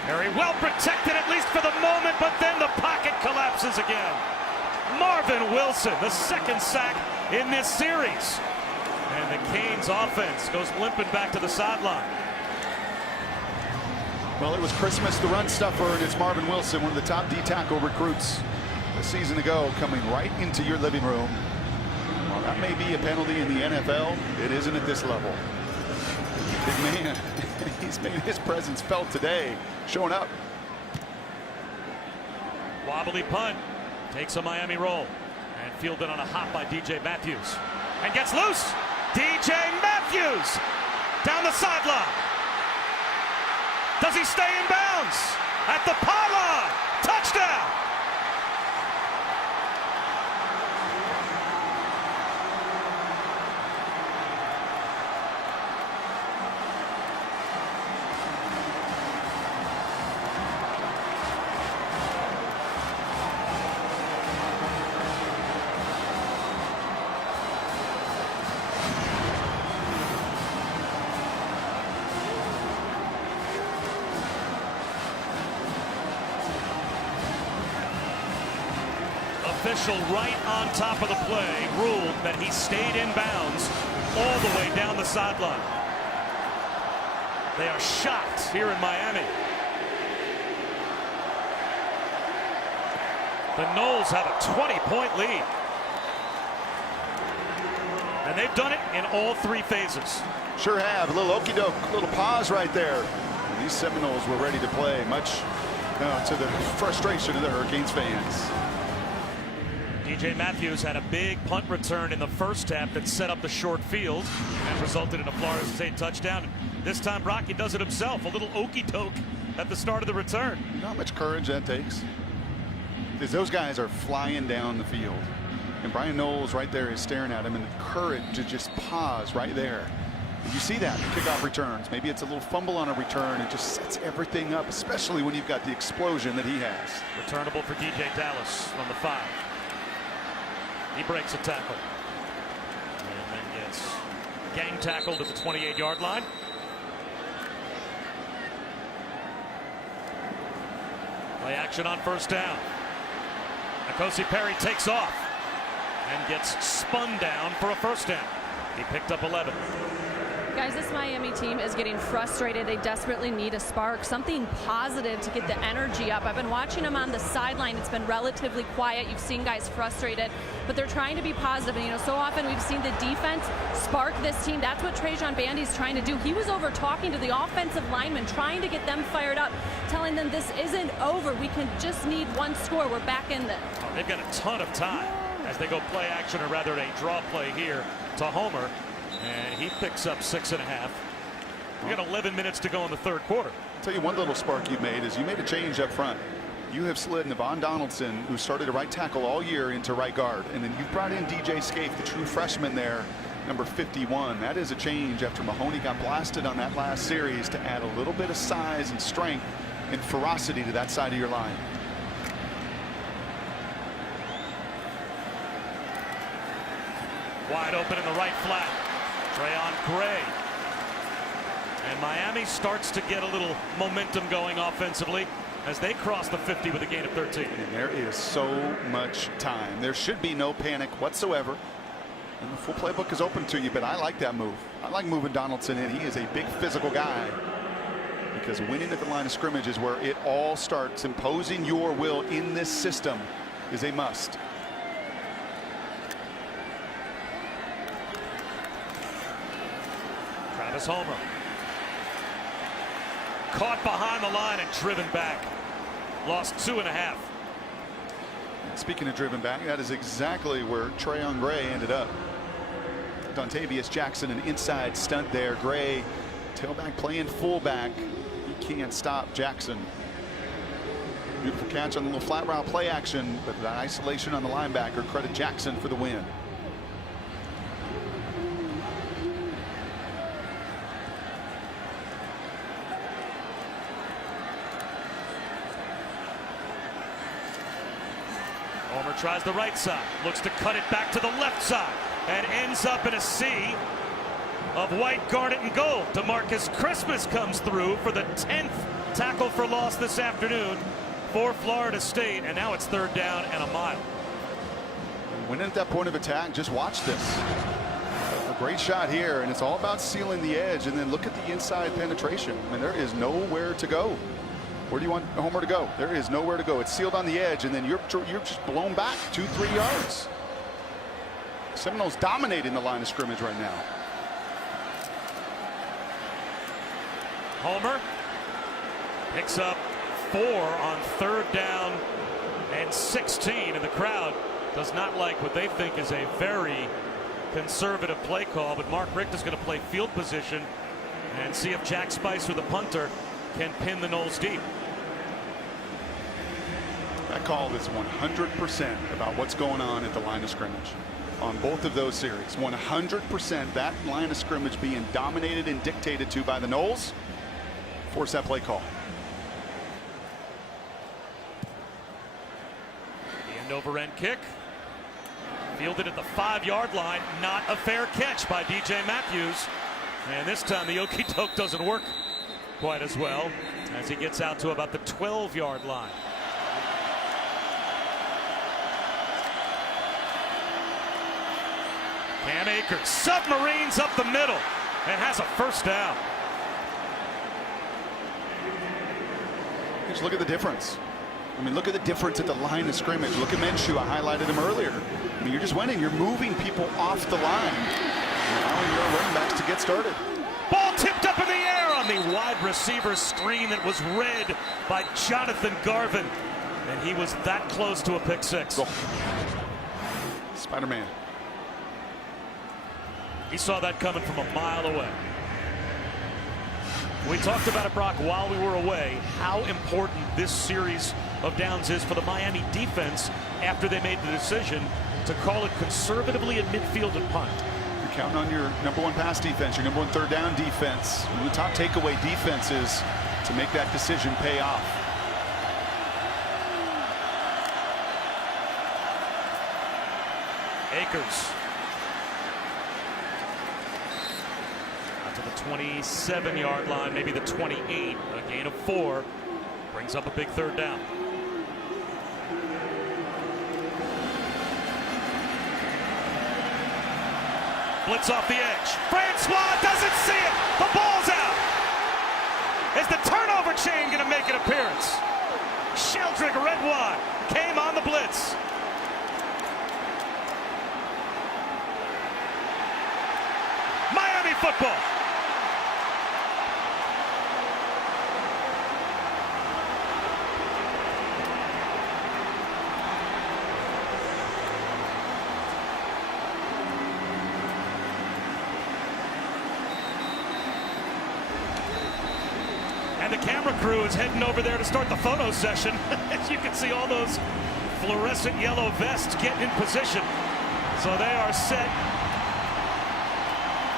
Very well protected, at least for the moment, but then the pocket collapses again. Marvin Wilson, the 2nd sack in this series. And the Canes offense goes limping back to the sideline. Well, it was Christmas, the run stuffer, and it's Marvin Wilson, one of the top D-tackle recruits a season ago, coming right into your living room. Well, that may be a penalty in the NFL. It isn't at this level. Big man. He's made his presence felt today, showing up. Wobbly punt, takes a Miami roll, and fielded on a hop by DJ Matthews, and gets loose. DJ Matthews down the sideline. Does he stay in bounds? At the pylon, touchdown. Official right on top of the play ruled that he stayed in bounds all the way down the sideline. They are shocked here in Miami. The Noles have a 20-point lead. And they've done it in all 3 phases. Sure have. A little okey-doke, a little pause right there. And these Seminoles were ready to play, much to the frustration of the Hurricanes fans. DJ Matthews had a big punt return in the first half that set up the short field and resulted in a Florida State touchdown. This time Rocky does it himself, a little okey-doke at the start of the return. You know how much courage that takes? Because those guys are flying down the field. And Brian Knowles right there is staring at him, and the courage to just pause right there. And you see that in kickoff returns. Maybe it's a little fumble on a return. It just sets everything up, especially when you've got the explosion that he has. Returnable for DJ Dallas from the 5. He breaks a tackle and then gets gang tackled at the 28-yard line. Play action on first down. N'Kosi Perry takes off and gets spun down for a first down. He picked up 11. Guys, this Miami team is getting frustrated. They desperately need a spark, something positive to get the energy up. I've been watching them on the sideline. It's been relatively quiet. You've seen guys frustrated, but they're trying to be positive. And, you know, so often we've seen the defense spark this team. That's what Trajan Bandy's trying to do. He was over talking to the offensive linemen, trying to get them fired up, telling them this isn't over. We can just need one score. We're back in this. Oh, they've got a ton of time as they go play action, or rather a draw play here to Homer. And he picks up 6.5. We got 11 minutes to go in the third quarter. I'll tell you one little spark you made is you made a change up front. You have slid Navon Donaldson, who started a right tackle all year, into right guard. And then you've brought in DJ Scaife, the true freshman there, number 51. That is a change after Mahoney got blasted on that last series, to add a little bit of size and strength and ferocity to that side of your line. Wide open in the right flat. Trayon Gray. And Miami starts to get a little momentum going offensively as they cross the 50 with a gain of 13. And there is so much time. There should be no panic whatsoever. And the full playbook is open to you, but I like that move. I like moving Donaldson in. He is a big physical guy. Because winning at the line of scrimmage is where it all starts. Imposing your will in this system is a must. Travis Homer. Caught behind the line and driven back. Lost 2.5. Speaking of driven back, that is exactly where Trayon Gray ended up. Dontavius Jackson, an inside stunt there. Gray, tailback playing fullback. He can't stop Jackson. Beautiful catch on the little flat route play action, but that isolation on the linebacker. Credit Jackson for the win. Homer tries the right side, looks to cut it back to the left side, and ends up in a sea of white, garnet, and gold. DeMarcus Christmas comes through for the 10th tackle for loss this afternoon for Florida State, and now it's 3rd down and a mile. When at that point of attack, just watch this. A great shot here, and it's all about sealing the edge, and then look at the inside penetration. I mean, there is nowhere to go. Where do you want Homer to go? There is nowhere to go. It's sealed on the edge, and then you're just blown back 2-3 yards. Seminoles dominating the line of scrimmage right now. Homer picks up 4 on 3rd down and 16, and the crowd does not like what they think is a very conservative play call, but Mark Richt is going to play field position and see if Jack Spicer, the punter, can pin the Noles deep. That call is 100% about what's going on at the line of scrimmage on both of those series. 100% that line of scrimmage being dominated and dictated to by the Noles. Force that play call. The end over end kick. Fielded at the 5-yard line. Not a fair catch by DJ Matthews. And this time the okey doke doesn't work quite as well as he gets out to about the 12-yard line. Cam Akers submarines up the middle and has a 1st down. Just look at the difference. I mean, look at the difference at the line of scrimmage. Look at Minshew. I highlighted him earlier. I mean, you're just winning. You're moving people off the line. Allowing your running backs to get started. Ball tipped up in the air on the wide receiver screen that was read by Jonathan Garvin. And he was that close to a pick 6. Spider-Man. He saw that coming from a mile away. We talked about it, Brock, while we were away, how important this series of downs is for the Miami defense after they made the decision to call it conservatively at midfield and punt. You're counting on your #1 pass defense, your #1 3rd down defense. One of the top takeaway defenses to make that decision pay off. Akers. Out to the 27-yard line, maybe the 28. A gain of 4. Brings up a big 3rd down. Blitz off the edge. Francois doesn't see it. The ball's out. Is the turnover chain going to make an appearance? Sheldrick Redwine came on the blitz. Miami football. And the camera crew is heading over there to start the photo session. As you can see, all those fluorescent yellow vests getting in position. So they are set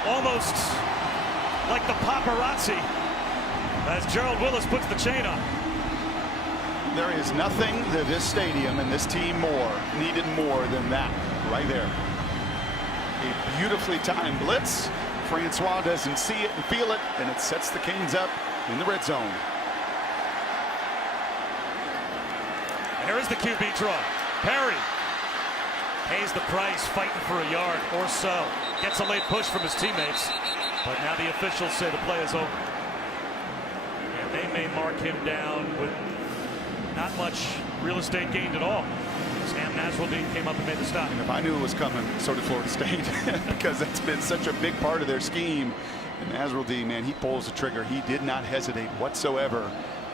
almost like the paparazzi as Gerald Willis puts the chain on. There is nothing that this stadium and this team needed more than that right there. A beautifully timed blitz. Francois doesn't see it and feel it, and it sets the Canes up in the red zone. And here is the QB draw. Perry pays the price, fighting for a yard or so. Gets a late push from his teammates, but now the officials say the play is over. And they may mark him down with not much real estate gained at all. Sam Nasruddin came up and made the stop. And if I knew it was coming, so did Florida State, because that's been such a big part of their scheme. And Nasruddin, man, he pulls the trigger. He did not hesitate whatsoever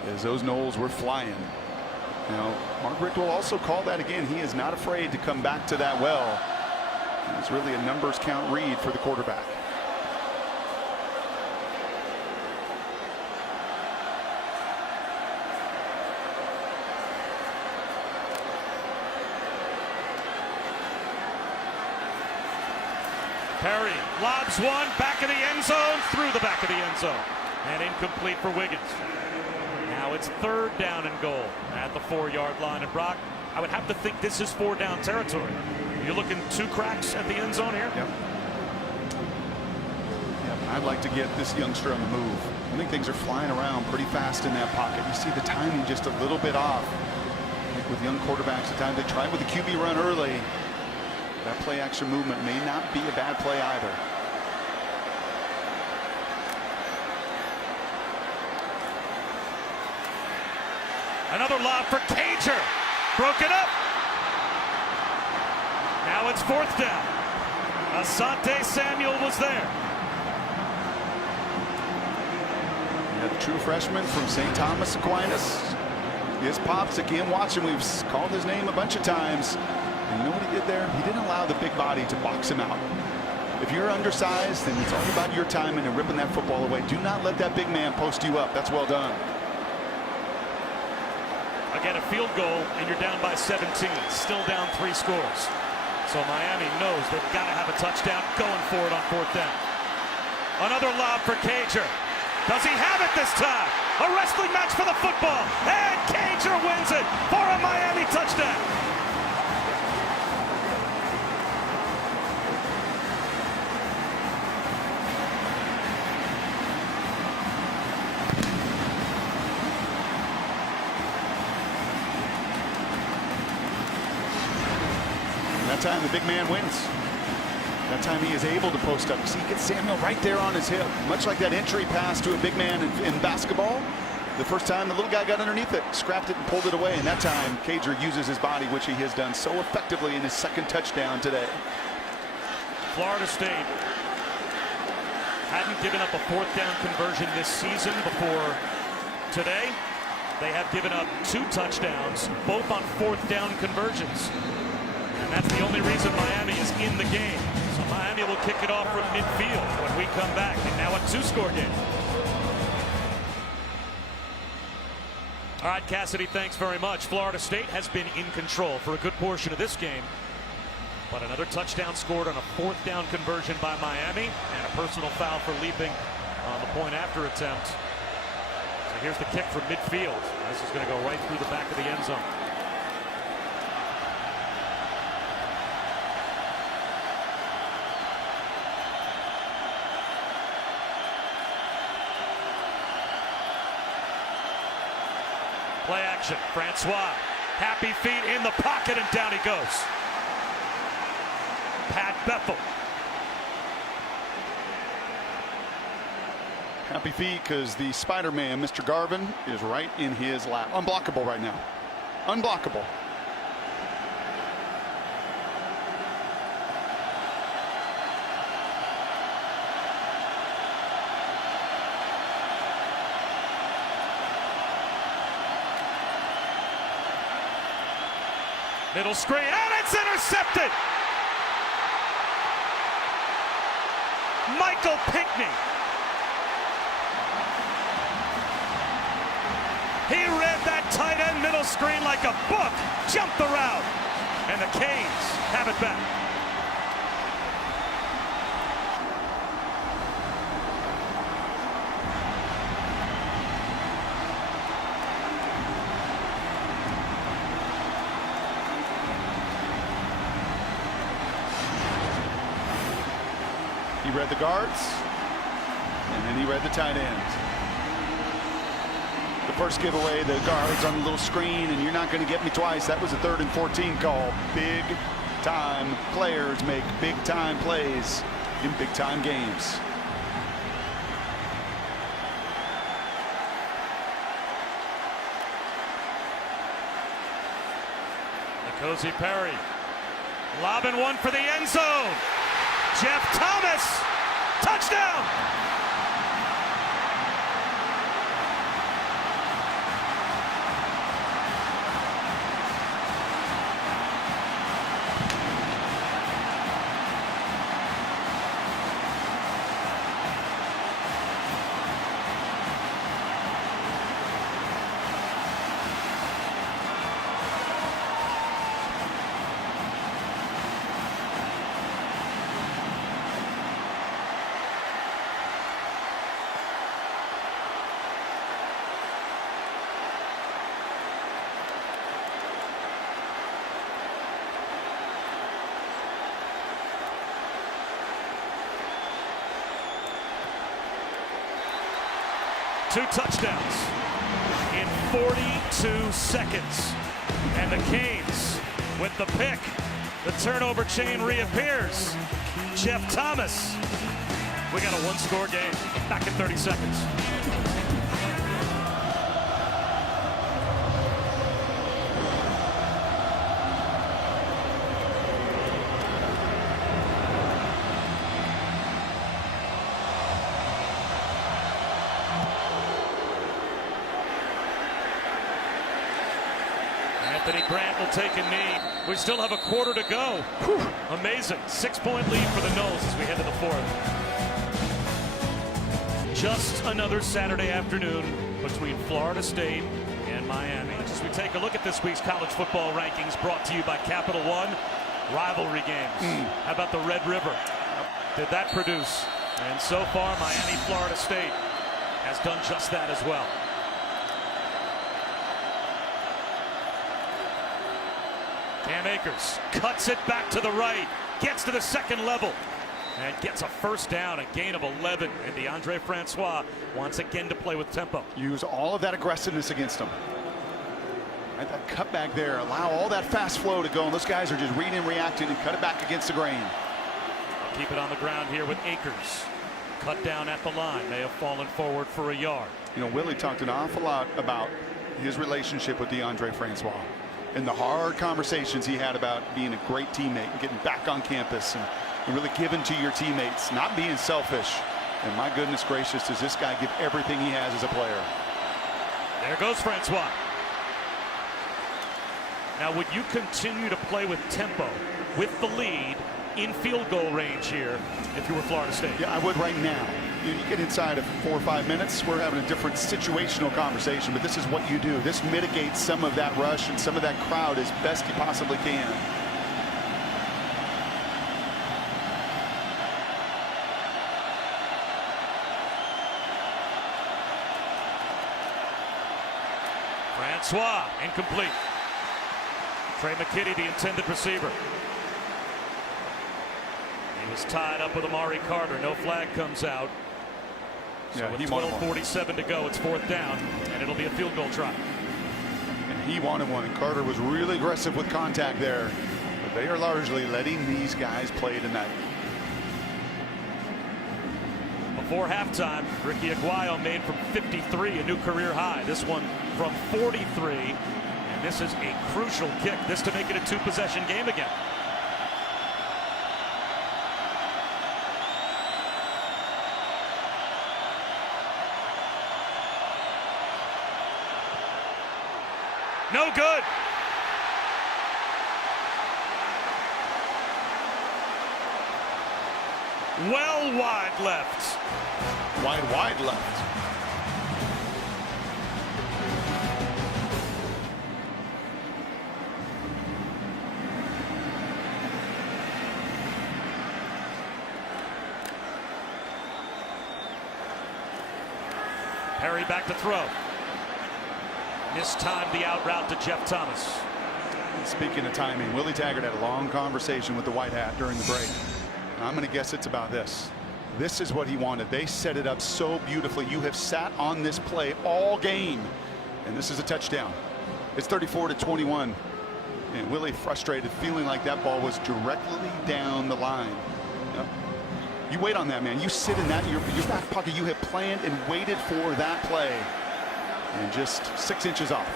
as those Noles were flying. Now, Mark Richt will also call that again. He is not afraid to come back to that well. It's really a numbers count read for the quarterback. Perry lobs one, back of the end zone, through the back of the end zone, and incomplete for Wiggins. Now it's 3rd down and goal at the 4-yard line. And Brock, I would have to think this is 4-down territory. You're looking 2 cracks at the end zone here? Yep. I'd like to get this youngster on the move. I think things are flying around pretty fast in that pocket. You see the timing just a little bit off. I think with young quarterbacks, the time they try with the QB run early, that play action movement may not be a bad play either. Another lob for Cager. Broken up. Now it's 4th down. Asante Samuel was there. Yeah, the true freshman from St. Thomas Aquinas. His pops, again, watching. We've called his name a bunch of times. And you know what he did there? He didn't allow the big body to box him out. If you're undersized, then it's all about your timing and ripping that football away. Do not let that big man post you up. That's well done. Again, a field goal, and you're down by 17. Still down 3 scores. So Miami knows they've got to have a touchdown going for it on 4th down. Another lob for Cager. Does he have it this time? A wrestling match for the football. And Cager wins it for a Miami touchdown. That time the big man wins. That time he is able to post up. See, he gets Samuel right there on his hip. Much like that entry pass to a big man in basketball. The first time the little guy got underneath it, scrapped it and pulled it away. And that time Cager uses his body, which he has done so effectively in his 2nd touchdown today. Florida State hadn't given up a 4th down conversion this season before today. They have given up 2 touchdowns, both on 4th down conversions. And that's the only reason Miami is in the game. So Miami will kick it off from midfield when we come back. And now a 2-score game. All right, Cassidy, thanks very much. Florida State has been in control for a good portion of this game. But another touchdown scored on a 4th down conversion by Miami. And a personal foul for leaping on the point after attempt. So here's the kick from midfield. This is going to go right through the back of the end zone. Play action. Francois. Happy feet in the pocket, and down he goes. Pat Bethel. Happy feet because the Spider-Man, Mr. Garvin, is right in his lap. Unblockable right now. Unblockable. Middle screen, and it's intercepted! Michael Pinckney. He read that tight end middle screen like a book, jumped the route, and the Canes have it back. He read the guards, and then he read the tight ends. The first giveaway, the guards on the little screen, and you're not going to get me twice. That was a 3rd and 14 call. Big time players make big time plays in big time games. N'Kosi Perry lobbing one for the end zone. Jeff Thomas, touchdown. Two touchdowns in 42 seconds. And the Canes with the pick. The turnover chain reappears. Jeff Thomas. We got a one-score game. Back in 30 seconds. Anthony Grant will take a knee. We still have a quarter to go. Whew. Amazing. 6-point lead for the Noles as we head to the 4th. Just another Saturday afternoon between Florida State and Miami. As we take a look at this week's college football rankings brought to you by Capital One. Rivalry games. How about the Red River? Did that produce? And so far, Miami, Florida State has done just that as well. Cam Akers cuts it back to the right, gets to the second level, and gets a first down, a gain of 11. And DeAndre Francois wants again to play with tempo. Use all of that aggressiveness against them. Right, that cutback there, allow all that fast flow to go, and those guys are just reading and reacting and cut it back against the grain. They'll keep it on the ground here with Akers. Cut down at the line. They have fallen forward for a yard. You know, Willie talked an awful lot about his relationship with DeAndre Francois and the hard conversations he had about being a great teammate and getting back on campus and really giving to your teammates, not being selfish. And my goodness gracious, does this guy give everything he has as a player. There goes Francois. Now, would you continue to play with tempo, with the lead, in field goal range here if you were Florida State? Yeah, I would right now. You get inside of 4 or 5 minutes, we're having a different situational conversation, but this is what you do. This mitigates some of that rush and some of that crowd as best you possibly can. Francois, incomplete. Trey McKitty, the intended receiver. He was tied up with Amari Carter. No flag comes out. So yeah, with 12:47 to go, it's 4th down, and it'll be a field goal try. And he wanted one, and Carter was really aggressive with contact there. But they are largely letting these guys play tonight. Before halftime, Ricky Aguayo made from 53 a new career high. This one from 43, and this is a crucial kick. This to make it a 2-possession game again. No good. Well wide left. Wide left. Perry back to throw. Mistimed the out route to Jeff Thomas. Speaking of timing, Willie Taggart had a long conversation with the white hat during the break. And I'm going to guess it's about this. This is what he wanted. They set it up so beautifully. You have sat on this play all game, and this is a touchdown. It's 34-21. And Willie frustrated, feeling like that ball was directly down the line. You wait on that, man. You sit in that, your back pocket. You have planned and waited for that play. And just 6 inches off.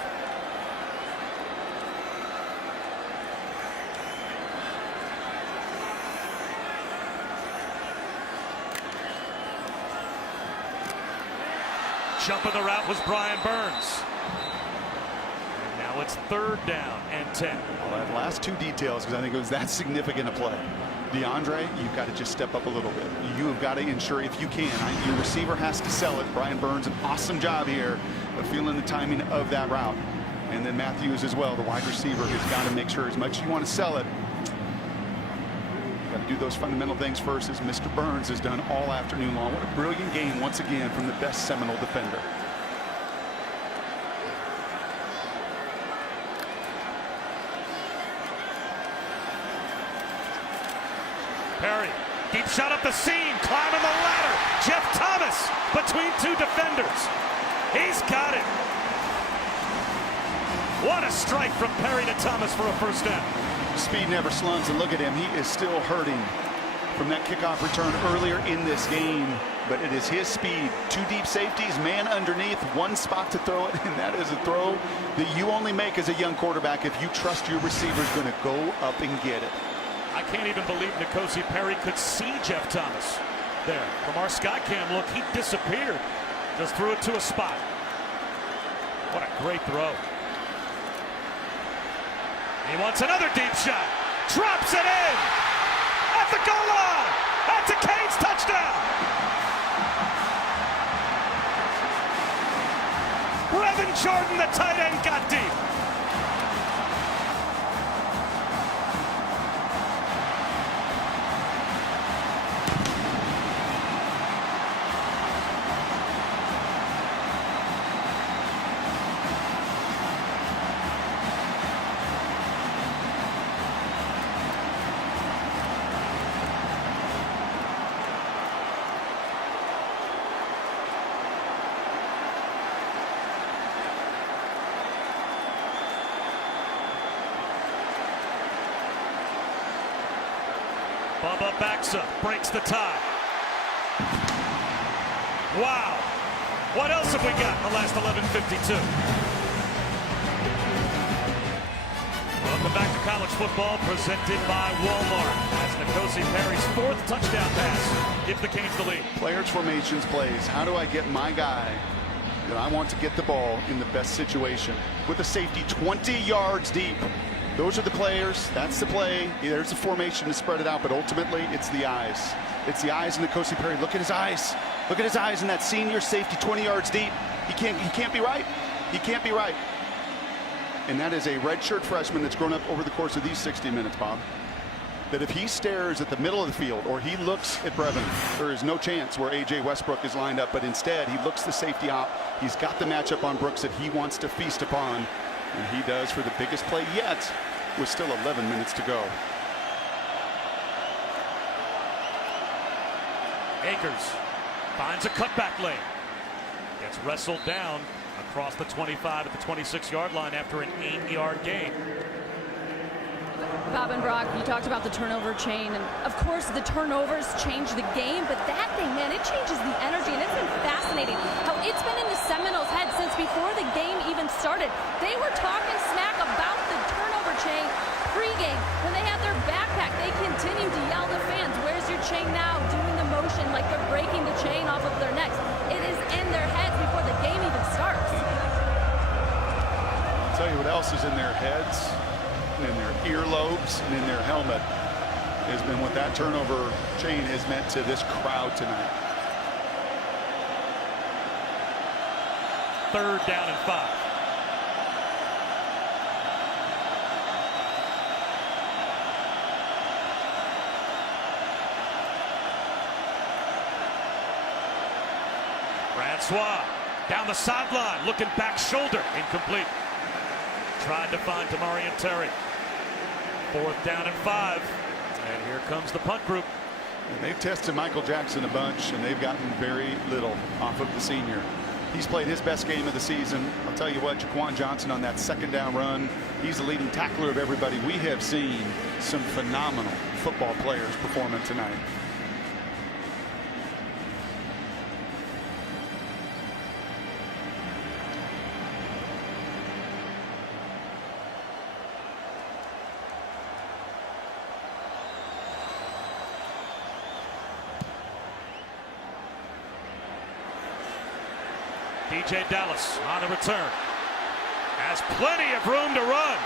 Jump of the route was Brian Burns. And now it's 3rd down and 10. I'll add last 2 details because I think it was that significant a play. DeAndre, you've got to just step up a little bit. You have got to ensure, if you can, your receiver has to sell it. Brian Burns, an awesome job here of feeling the timing of that route. And then Matthews as well, the wide receiver, has got to make sure, as much as you want to sell it, got to do those fundamental things first, as Mr. Burns has done all afternoon long. What a brilliant game once again from the best Seminole defender. Perry, deep shot up the seam, climbing the ladder. Jeff Thomas between 2 defenders. He's got it. What a strike from Perry to Thomas for a first down. Speed never slumps, and look at him. He is still hurting from that kickoff return earlier in this game, but it is his speed. 2 deep safeties, man underneath, 1 spot to throw it, and that is a throw that you only make as a young quarterback if you trust your receiver's going to go up and get it. I can't even believe N'Kosi Perry could see Jeff Thomas there. From our Skycam look, he disappeared. Just threw it to a spot. What a great throw. He wants another deep shot. Drops it in. At the goal line. That's a Canes touchdown. Brevin Jordan, the tight end, got deep. Bubba backs up, breaks the tie. Wow. What else have we got in the last 11:52? Welcome back to college football, presented by Walmart. That's N'Kosi Perry's 4th touchdown pass. Give the Canes the lead. Players, formations, plays. How do I get my guy that I want to get the ball in the best situation? With a safety 20 yards deep. Those are the players. That's the play. There's the formation to spread it out, but ultimately it's the eyes. It's the eyes in N'Kosi Perry. Look at his eyes. Look at his eyes in that senior safety 20 yards deep. He can't be right. He can't be right. And that is a redshirt freshman that's grown up over the course of these 60 minutes, Bob. That if he stares at the middle of the field or he looks at Brevin, there is no chance where A.J. Westbrook is lined up, but instead he looks the safety out. He's got the matchup on Brooks that he wants to feast upon. And he does for the biggest play yet, with still 11 minutes to go. Akers finds a cutback lane. Gets wrestled down across the 25 at the 26-yard line after an 8-yard gain. Bob and Brock, you talked about the turnover chain, and of course the turnovers change the game, but that thing, man, it changes the energy, and it's been fascinating how it's been in the Seminoles' head since before the game even started. They were talking smack about the turnover chain pregame. When they had their backpack, they continued to yell to fans, "Where's your chain now?" Doing the motion like they're breaking the chain off of their necks. It is in their heads before the game even starts. I'll tell you what else is in their heads, and in their earlobes, and in their helmet, has been what that turnover chain has meant to this crowd tonight. 3rd down and 5. Francois down the sideline, looking back shoulder, incomplete. Tried to find Tamarian Terry. 4th down and 5. And here comes the punt group. And they've tested Michael Jackson a bunch, and they've gotten very little off of the senior. He's played his best game of the season. I'll tell you what, Jaquan Johnson on that second down run, he's the leading tackler of everybody. We have seen some phenomenal football players performing tonight. DJ Dallas on the return. Has plenty of room to run.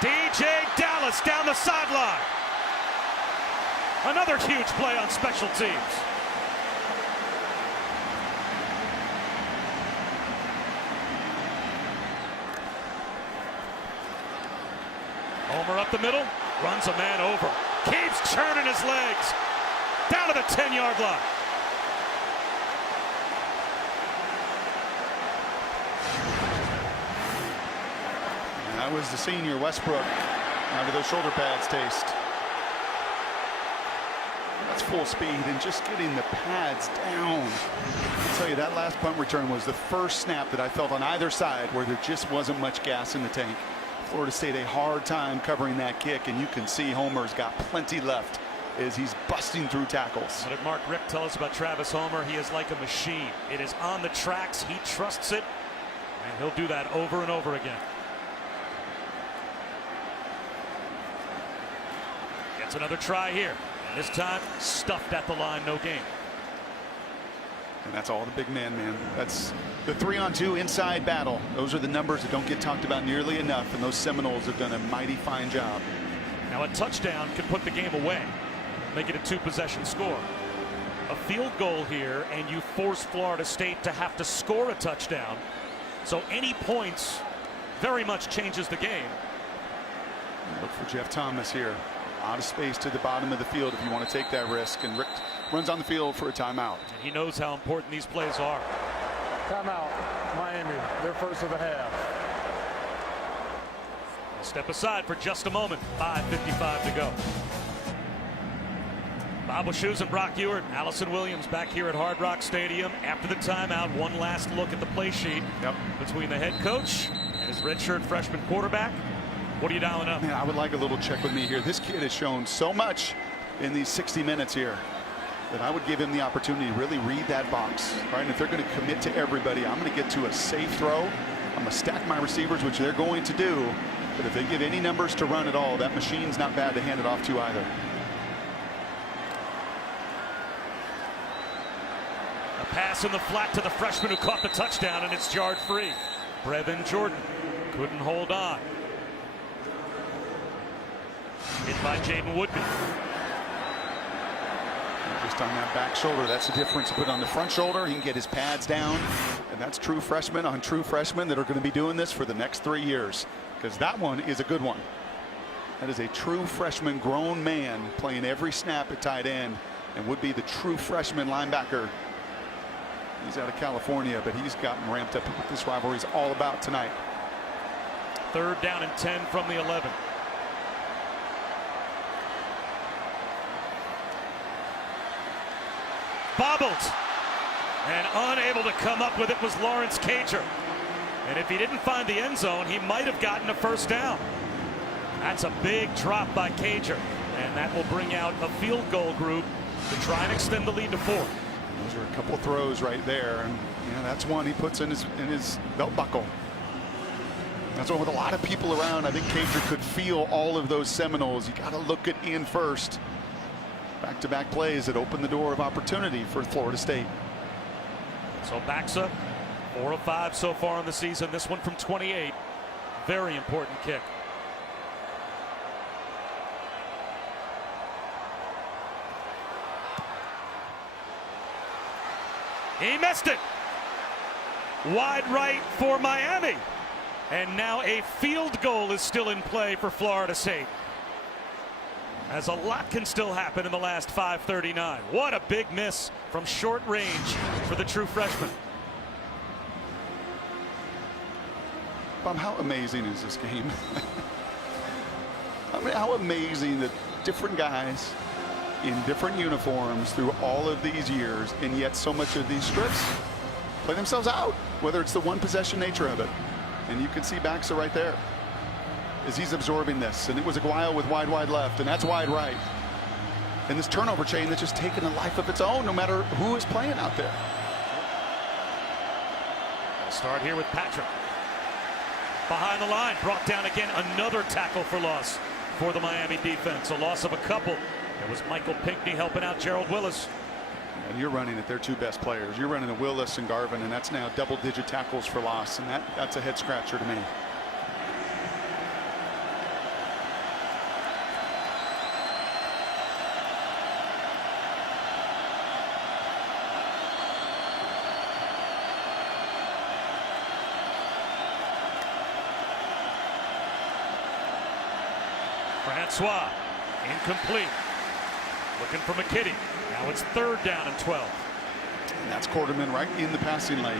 DJ Dallas down the sideline. Another huge play on special teams. Homer up the middle, runs a man over. Keeps churning his legs. Down to the 10-yard line. That was the senior Westbrook. How do those shoulder pads taste? That's full speed and just getting the pads down. I'll tell you, that last punt return was the first snap that I felt on either side where there just wasn't much gas in the tank. Florida State a hard time covering that kick, and you can see Homer's got plenty left as he's busting through tackles. What did Mark Rick tell us about Travis Homer? He is like a machine. It is on the tracks. He trusts it, and he'll do that over and over again. Gets another try here. And this time stuffed at the line, no gain. And that's all the big man. That's the 3-on-2 inside battle. Those are the numbers that don't get talked about nearly enough, and those Seminoles have done a mighty fine job. Now a touchdown could put the game away, make it a 2-possession score. A field goal here, and you force Florida State to have to score a touchdown. So any points very much changes the game. Look for Jeff Thomas here. Out of space to the bottom of the field if you want to take that risk, and Rick runs on the field for a timeout. And he knows how important these plays are. Timeout, Miami, their first of the half. We'll step aside for just a moment. 5:55 to go. Bob Wischusen and Brock Ewert, Allison Williams back here at Hard Rock Stadium after the timeout. One last look at the play sheet between the head coach and his redshirt freshman quarterback. What are you dialing up? Man, I would like a little check with me here. This kid has shown so much in these 60 minutes here that I would give him the opportunity to really read that box. Right? And if they're going to commit to everybody, I'm going to get to a safe throw. I'm going to stack my receivers, which they're going to do. But if they give any numbers to run at all, that machine's not bad to hand it off to either. A pass in the flat to the freshman who caught the touchdown, and it's yard free. Brevin Jordan couldn't hold on. Hit by Jaden Woodby. Just on that back shoulder, that's the difference. Put on the front shoulder, he can get his pads down, and that's true freshmen on true freshmen that are going to be doing this for the next 3 years, because that one is a good one. That is a true freshman grown man playing every snap at tight end, and would be the true freshman linebacker. He's out of California, but he's gotten ramped up what this rivalry is all about tonight. 3rd down and 10 from the 11. Bobbled and unable to come up with it was Lawrence Cager. And if he didn't find the end zone, he might have gotten a first down. That's a big drop by Cager, and that will bring out a field goal group to try and extend the lead to 4. Those are a couple throws right there, and that's one he puts in his belt buckle. That's one with a lot of people around. I think Cager could feel all of those Seminoles. You got to look at Ian first. Back-to-back plays that open the door of opportunity for Florida State. So backs up 4 of 5 so far in the season. This one from 28. Very important kick. He missed it. Wide right for Miami. And now a field goal is still in play for Florida State, as a lot can still happen in the last 5:39. What a big miss from short range for the true freshman. Bob, how amazing is this game? I mean, how amazing that different guys in different uniforms through all of these years, and yet so much of these strips play themselves out, whether it's the one possession nature of it. And you can see Baxa right there as he's absorbing this, and it was Aguayo with wide left, and that's wide right. And this turnover chain that's just taken a life of its own, no matter who is playing out there. We'll start here with Patrick. Behind the line, brought down again, another tackle for loss for the Miami defense. A loss of a couple. It was Michael Pinckney helping out Gerald Willis. And you're running at their two best players. You're running at Willis and Garvin, and that's now double-digit tackles for loss, and that's a head scratcher to me. Francois, incomplete. Looking for McKitty. Now it's 3rd down and 12. And that's Quarterman right in the passing lane.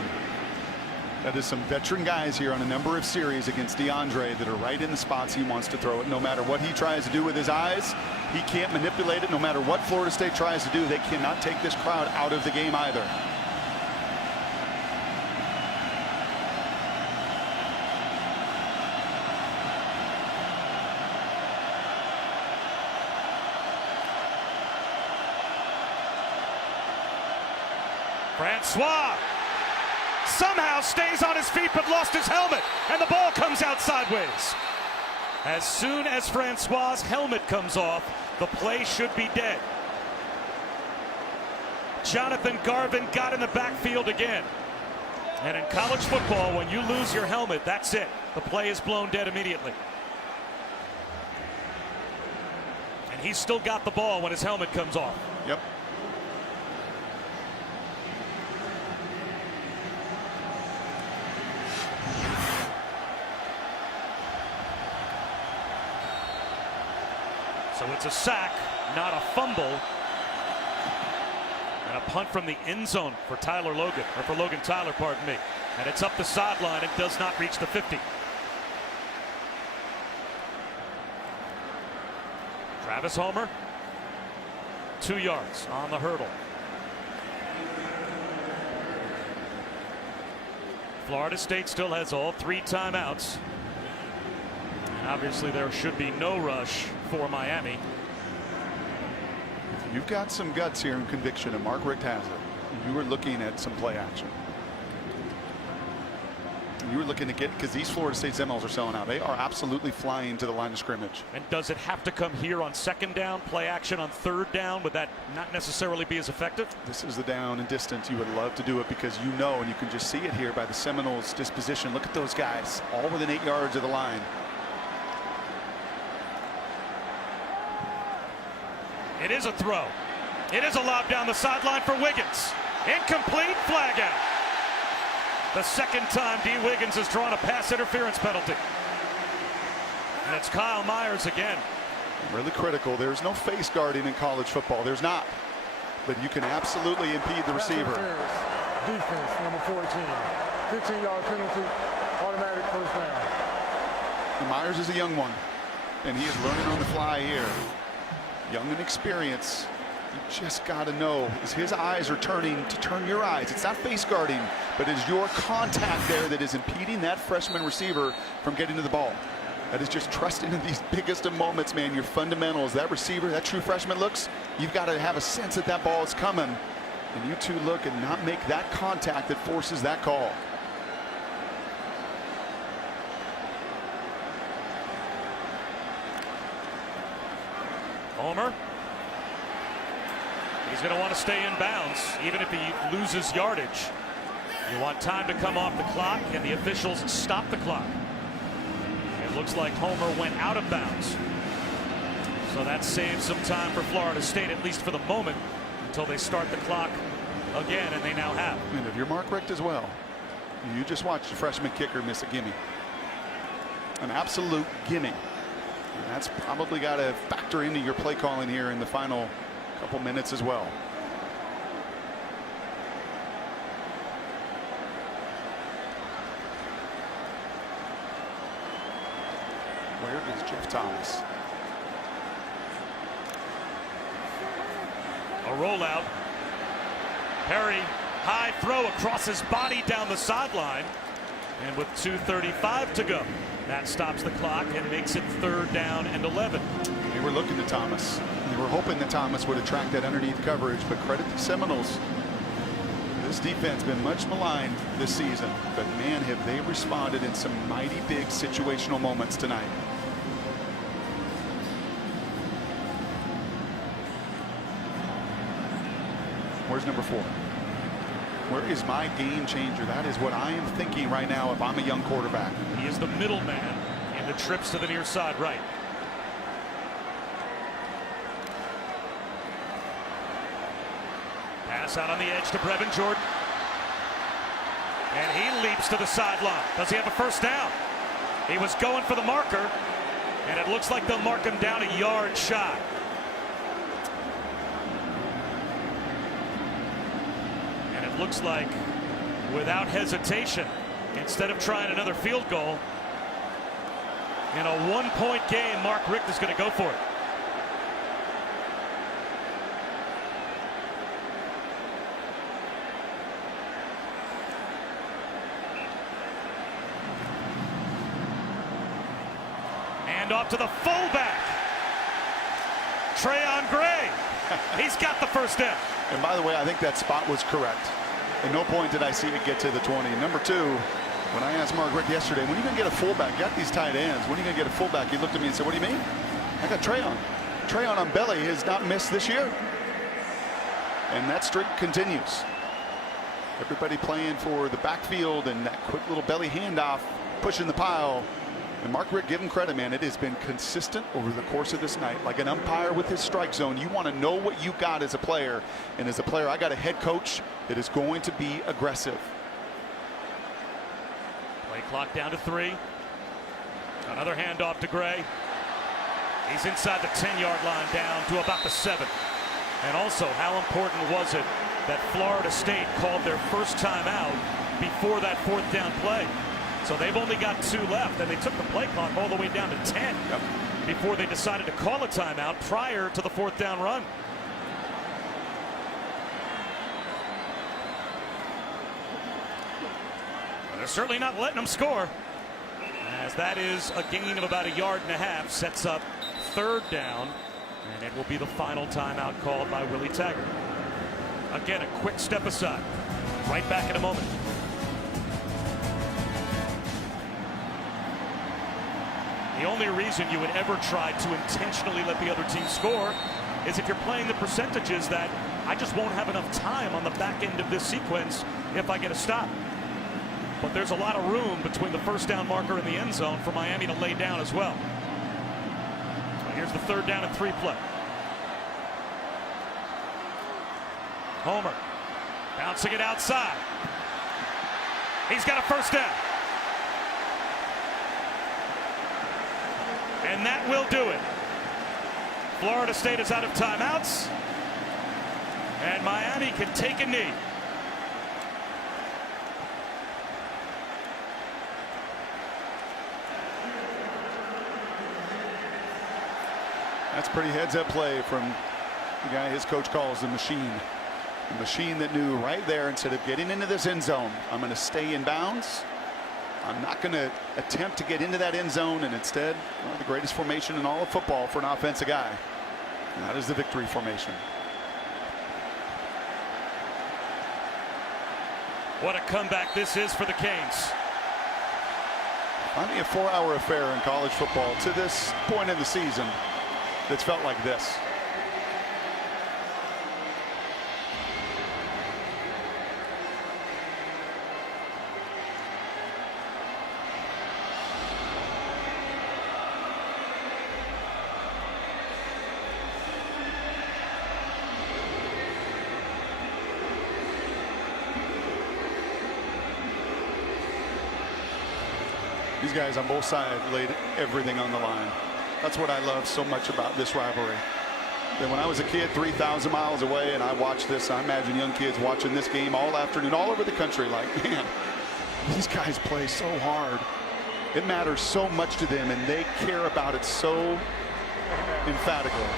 That is some veteran guys here on a number of series against DeAndre that are right in the spots he wants to throw it. No matter what he tries to do with his eyes, he can't manipulate it. No matter what Florida State tries to do, they cannot take this crowd out of the game either. Francois somehow stays on his feet but lost his helmet, and the ball comes out sideways. As soon as Francois' helmet comes off, the play should be dead. Jonathan Garvin got in the backfield again. And in college football, when you lose your helmet, that's it. The play is blown dead immediately. And he's still got the ball when his helmet comes off. Yep. So it's a sack, not a fumble. And a punt from the end zone for Logan Tyler, pardon me. And it's up the sideline and does not reach the 50. Travis Homer, 2 yards on the hurdle. Florida State still has all 3 timeouts. And obviously there should be no rush for Miami. You've got some guts here and conviction, and Mark Richt has it. You were looking at some play action. You were looking to get, because these Florida State Seminoles are selling out. They are absolutely flying to the line of scrimmage. And does it have to come here on 2nd down, play action on 3rd down? Would that not necessarily be as effective? This is the down and distance. You would love to do it because you know, and you can just see it here by the Seminoles' disposition. Look at those guys, all within 8 yards of the line. It is a throw. It is a lob down the sideline for Wiggins. Incomplete, flag out. The 2nd time D. Wiggins has drawn a pass interference penalty. And it's Kyle Myers again. Really critical. There's no face guarding in college football. There's not. But you can absolutely impede the receiver. Defense, number 14. 15-yard penalty, automatic 1st down. And Myers is a young one, and he is learning on the fly here. Young and experienced. You just got to know, as his eyes are turning to turn your eyes. It's not face guarding, but it's your contact there that is impeding that freshman receiver from getting to the ball. That is just trusting in these biggest of moments, man. Your fundamentals, that receiver, that true freshman looks, you've got to have a sense that that ball is coming. And you two look and not make that contact that forces that call. Homer. He's going to want to stay in bounds, even if he loses yardage. You want time to come off the clock, and the officials stop the clock. It looks like Homer went out of bounds. So that saves some time for Florida State, at least for the moment, until they start the clock again, and they now have. And if you're Mark Richt as well, you just watched the freshman kicker miss a gimme. An absolute gimme. And that's probably got to factor into your play calling here in the final couple minutes as well. Where is Jeff Thomas? rollout. Perry, high throw across his body down the sideline. And with 2:35 to go, that stops the clock and makes it 3rd down and 11. They were looking to Thomas. They were hoping that Thomas would attract that underneath coverage, but credit the Seminoles. This defense been much maligned this season, but man, have they responded in some mighty big situational moments tonight. Where's number 4? Where is my game changer? That is what I am thinking right now if I'm a young quarterback. He is the middleman in the trips to the near side right. Pass out on the edge to Brevin Jordan. And he leaps to the sideline. Does he have a first down? He was going for the marker, and it looks like they'll mark him down a yard shy. And it looks like, without hesitation, instead of trying another field goal, in a 1-point game, Mark Richt is going to go for it. And off to the fullback, Trayon Gray. He's got the first down. And by the way, I think that spot was correct. At no point did I see it get to the 20. Number 2, when I asked Mark Richt yesterday, when are you going to get a fullback? You got these tight ends. When are you going to get a fullback? He looked at me and said, what do you mean? I got Trayon. Trayon on belly has not missed this year. And that streak continues. Everybody playing for the backfield and that quick little belly handoff, pushing the pile. And Mark Richt, give him credit, man. It has been consistent over the course of this night. Like an umpire with his strike zone, you want to know what you got as a player. And as a player, I got a head coach that is going to be aggressive. Play clock down to 3. Another handoff to Gray. He's inside the 10-yard line down to about the 7. And also, how important was it that Florida State called their first timeout before that 4th down play? So they've only got 2 left, and they took the play clock all the way down to 10 before they decided to call a timeout prior to the 4th down run. Well, they're certainly not letting them score, as that is a gain of about 1.5 yards, sets up 3rd down, and it will be the final timeout called by Willie Taggart. Again, a quick step aside. Right back in a moment. The only reason you would ever try to intentionally let the other team score is if you're playing the percentages that I just won't have enough time on the back end of this sequence if I get a stop. But there's a lot of room between the 1st down marker and the end zone for Miami to lay down as well. So here's the 3rd down and 3 play. Homer bouncing it outside. He's got a first down. And that will do it. Florida State is out of timeouts, and Miami can take a knee. That's pretty heads-up play from the guy his coach calls the machine. The machine that knew right there, instead of getting into this end zone, I'm going to stay in bounds. I'm not going to attempt to get into that end zone, and instead, the greatest formation in all of football for an offensive guy. And that is the victory formation. What a comeback this is for the Canes. Finally a 4-hour affair in college football to this point in the season that's felt like this. These guys on both sides laid everything on the line. That's what I love so much about this rivalry. That when I was a kid 3,000 miles away and I watched this, I imagine young kids watching this game all afternoon all over the country like, man, these guys play so hard. It matters so much to them, and they care about it so emphatically.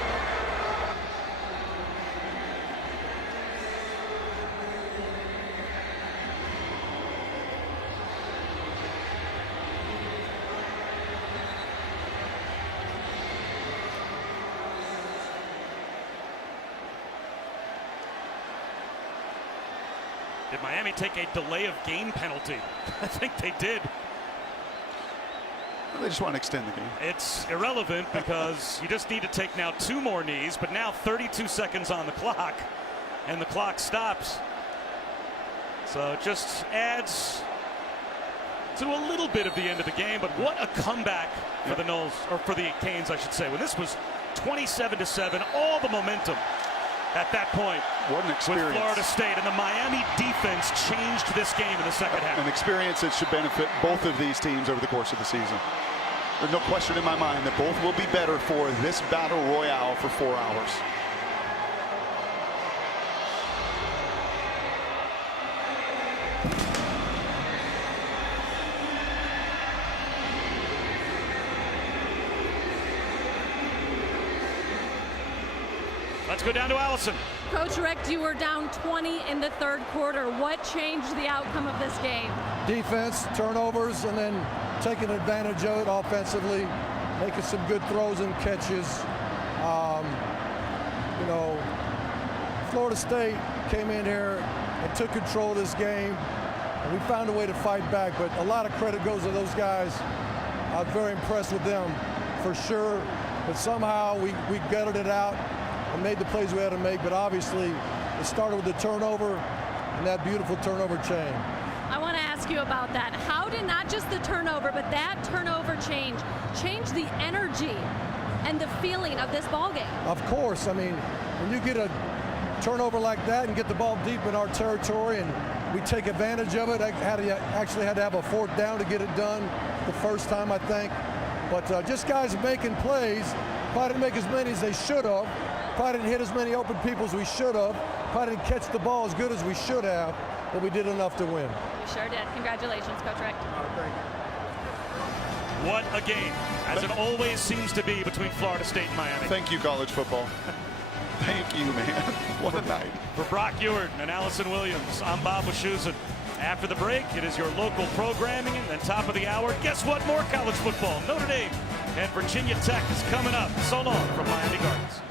Did Miami take a delay of game penalty? I think they did. Well, they just want to extend the game. It's irrelevant because you just need to take now 2 more knees, but now 32 seconds on the clock, and the clock stops. So it just adds to a little bit of the end of the game, but what a comeback for the Noles, or for the Canes, I should say. When this was 27-7, all the momentum at that point. What an experience. With Florida State, and the Miami defense changed this game in the second half. An experience that should benefit both of these teams over the course of the season. There's no question in my mind that both will be better for this battle royale for 4 hours. Let's go down to Allison. Coach Rick, you were down 20 in the third quarter. What changed the outcome of this game? Defense, turnovers, and then taking advantage of it offensively, making some good throws and catches. You know, Florida State came in here and took control of this game, and we found a way to fight back, but a lot of credit goes to those guys. I was very impressed with them, for sure, but somehow we gutted it out and made the plays we had to make, but obviously it started with the turnover and that beautiful turnover chain. I want to ask you about that. How did not just the turnover, but that turnover change the energy and the feeling of this ball game? Of course. I mean, when you get a turnover like that and get the ball deep in our territory and we take advantage of it, I actually had to have a 4th down to get it done the first time, I think. But just guys making plays, probably didn't make as many as they should have. Probably didn't hit as many open people as we should have. Probably didn't catch the ball as good as we should have, but we did enough to win. You sure did. Congratulations, Coach Rick. What a game, as it always seems to be between Florida State and Miami. Thank you, college football. Thank you, man. What a night. For Brock Ewart and Allison Williams, I'm Bob Wischusen. After the break, it is your local programming, and then top of the hour, guess what? More college football. Notre Dame and Virginia Tech is coming up. So long from Miami Gardens.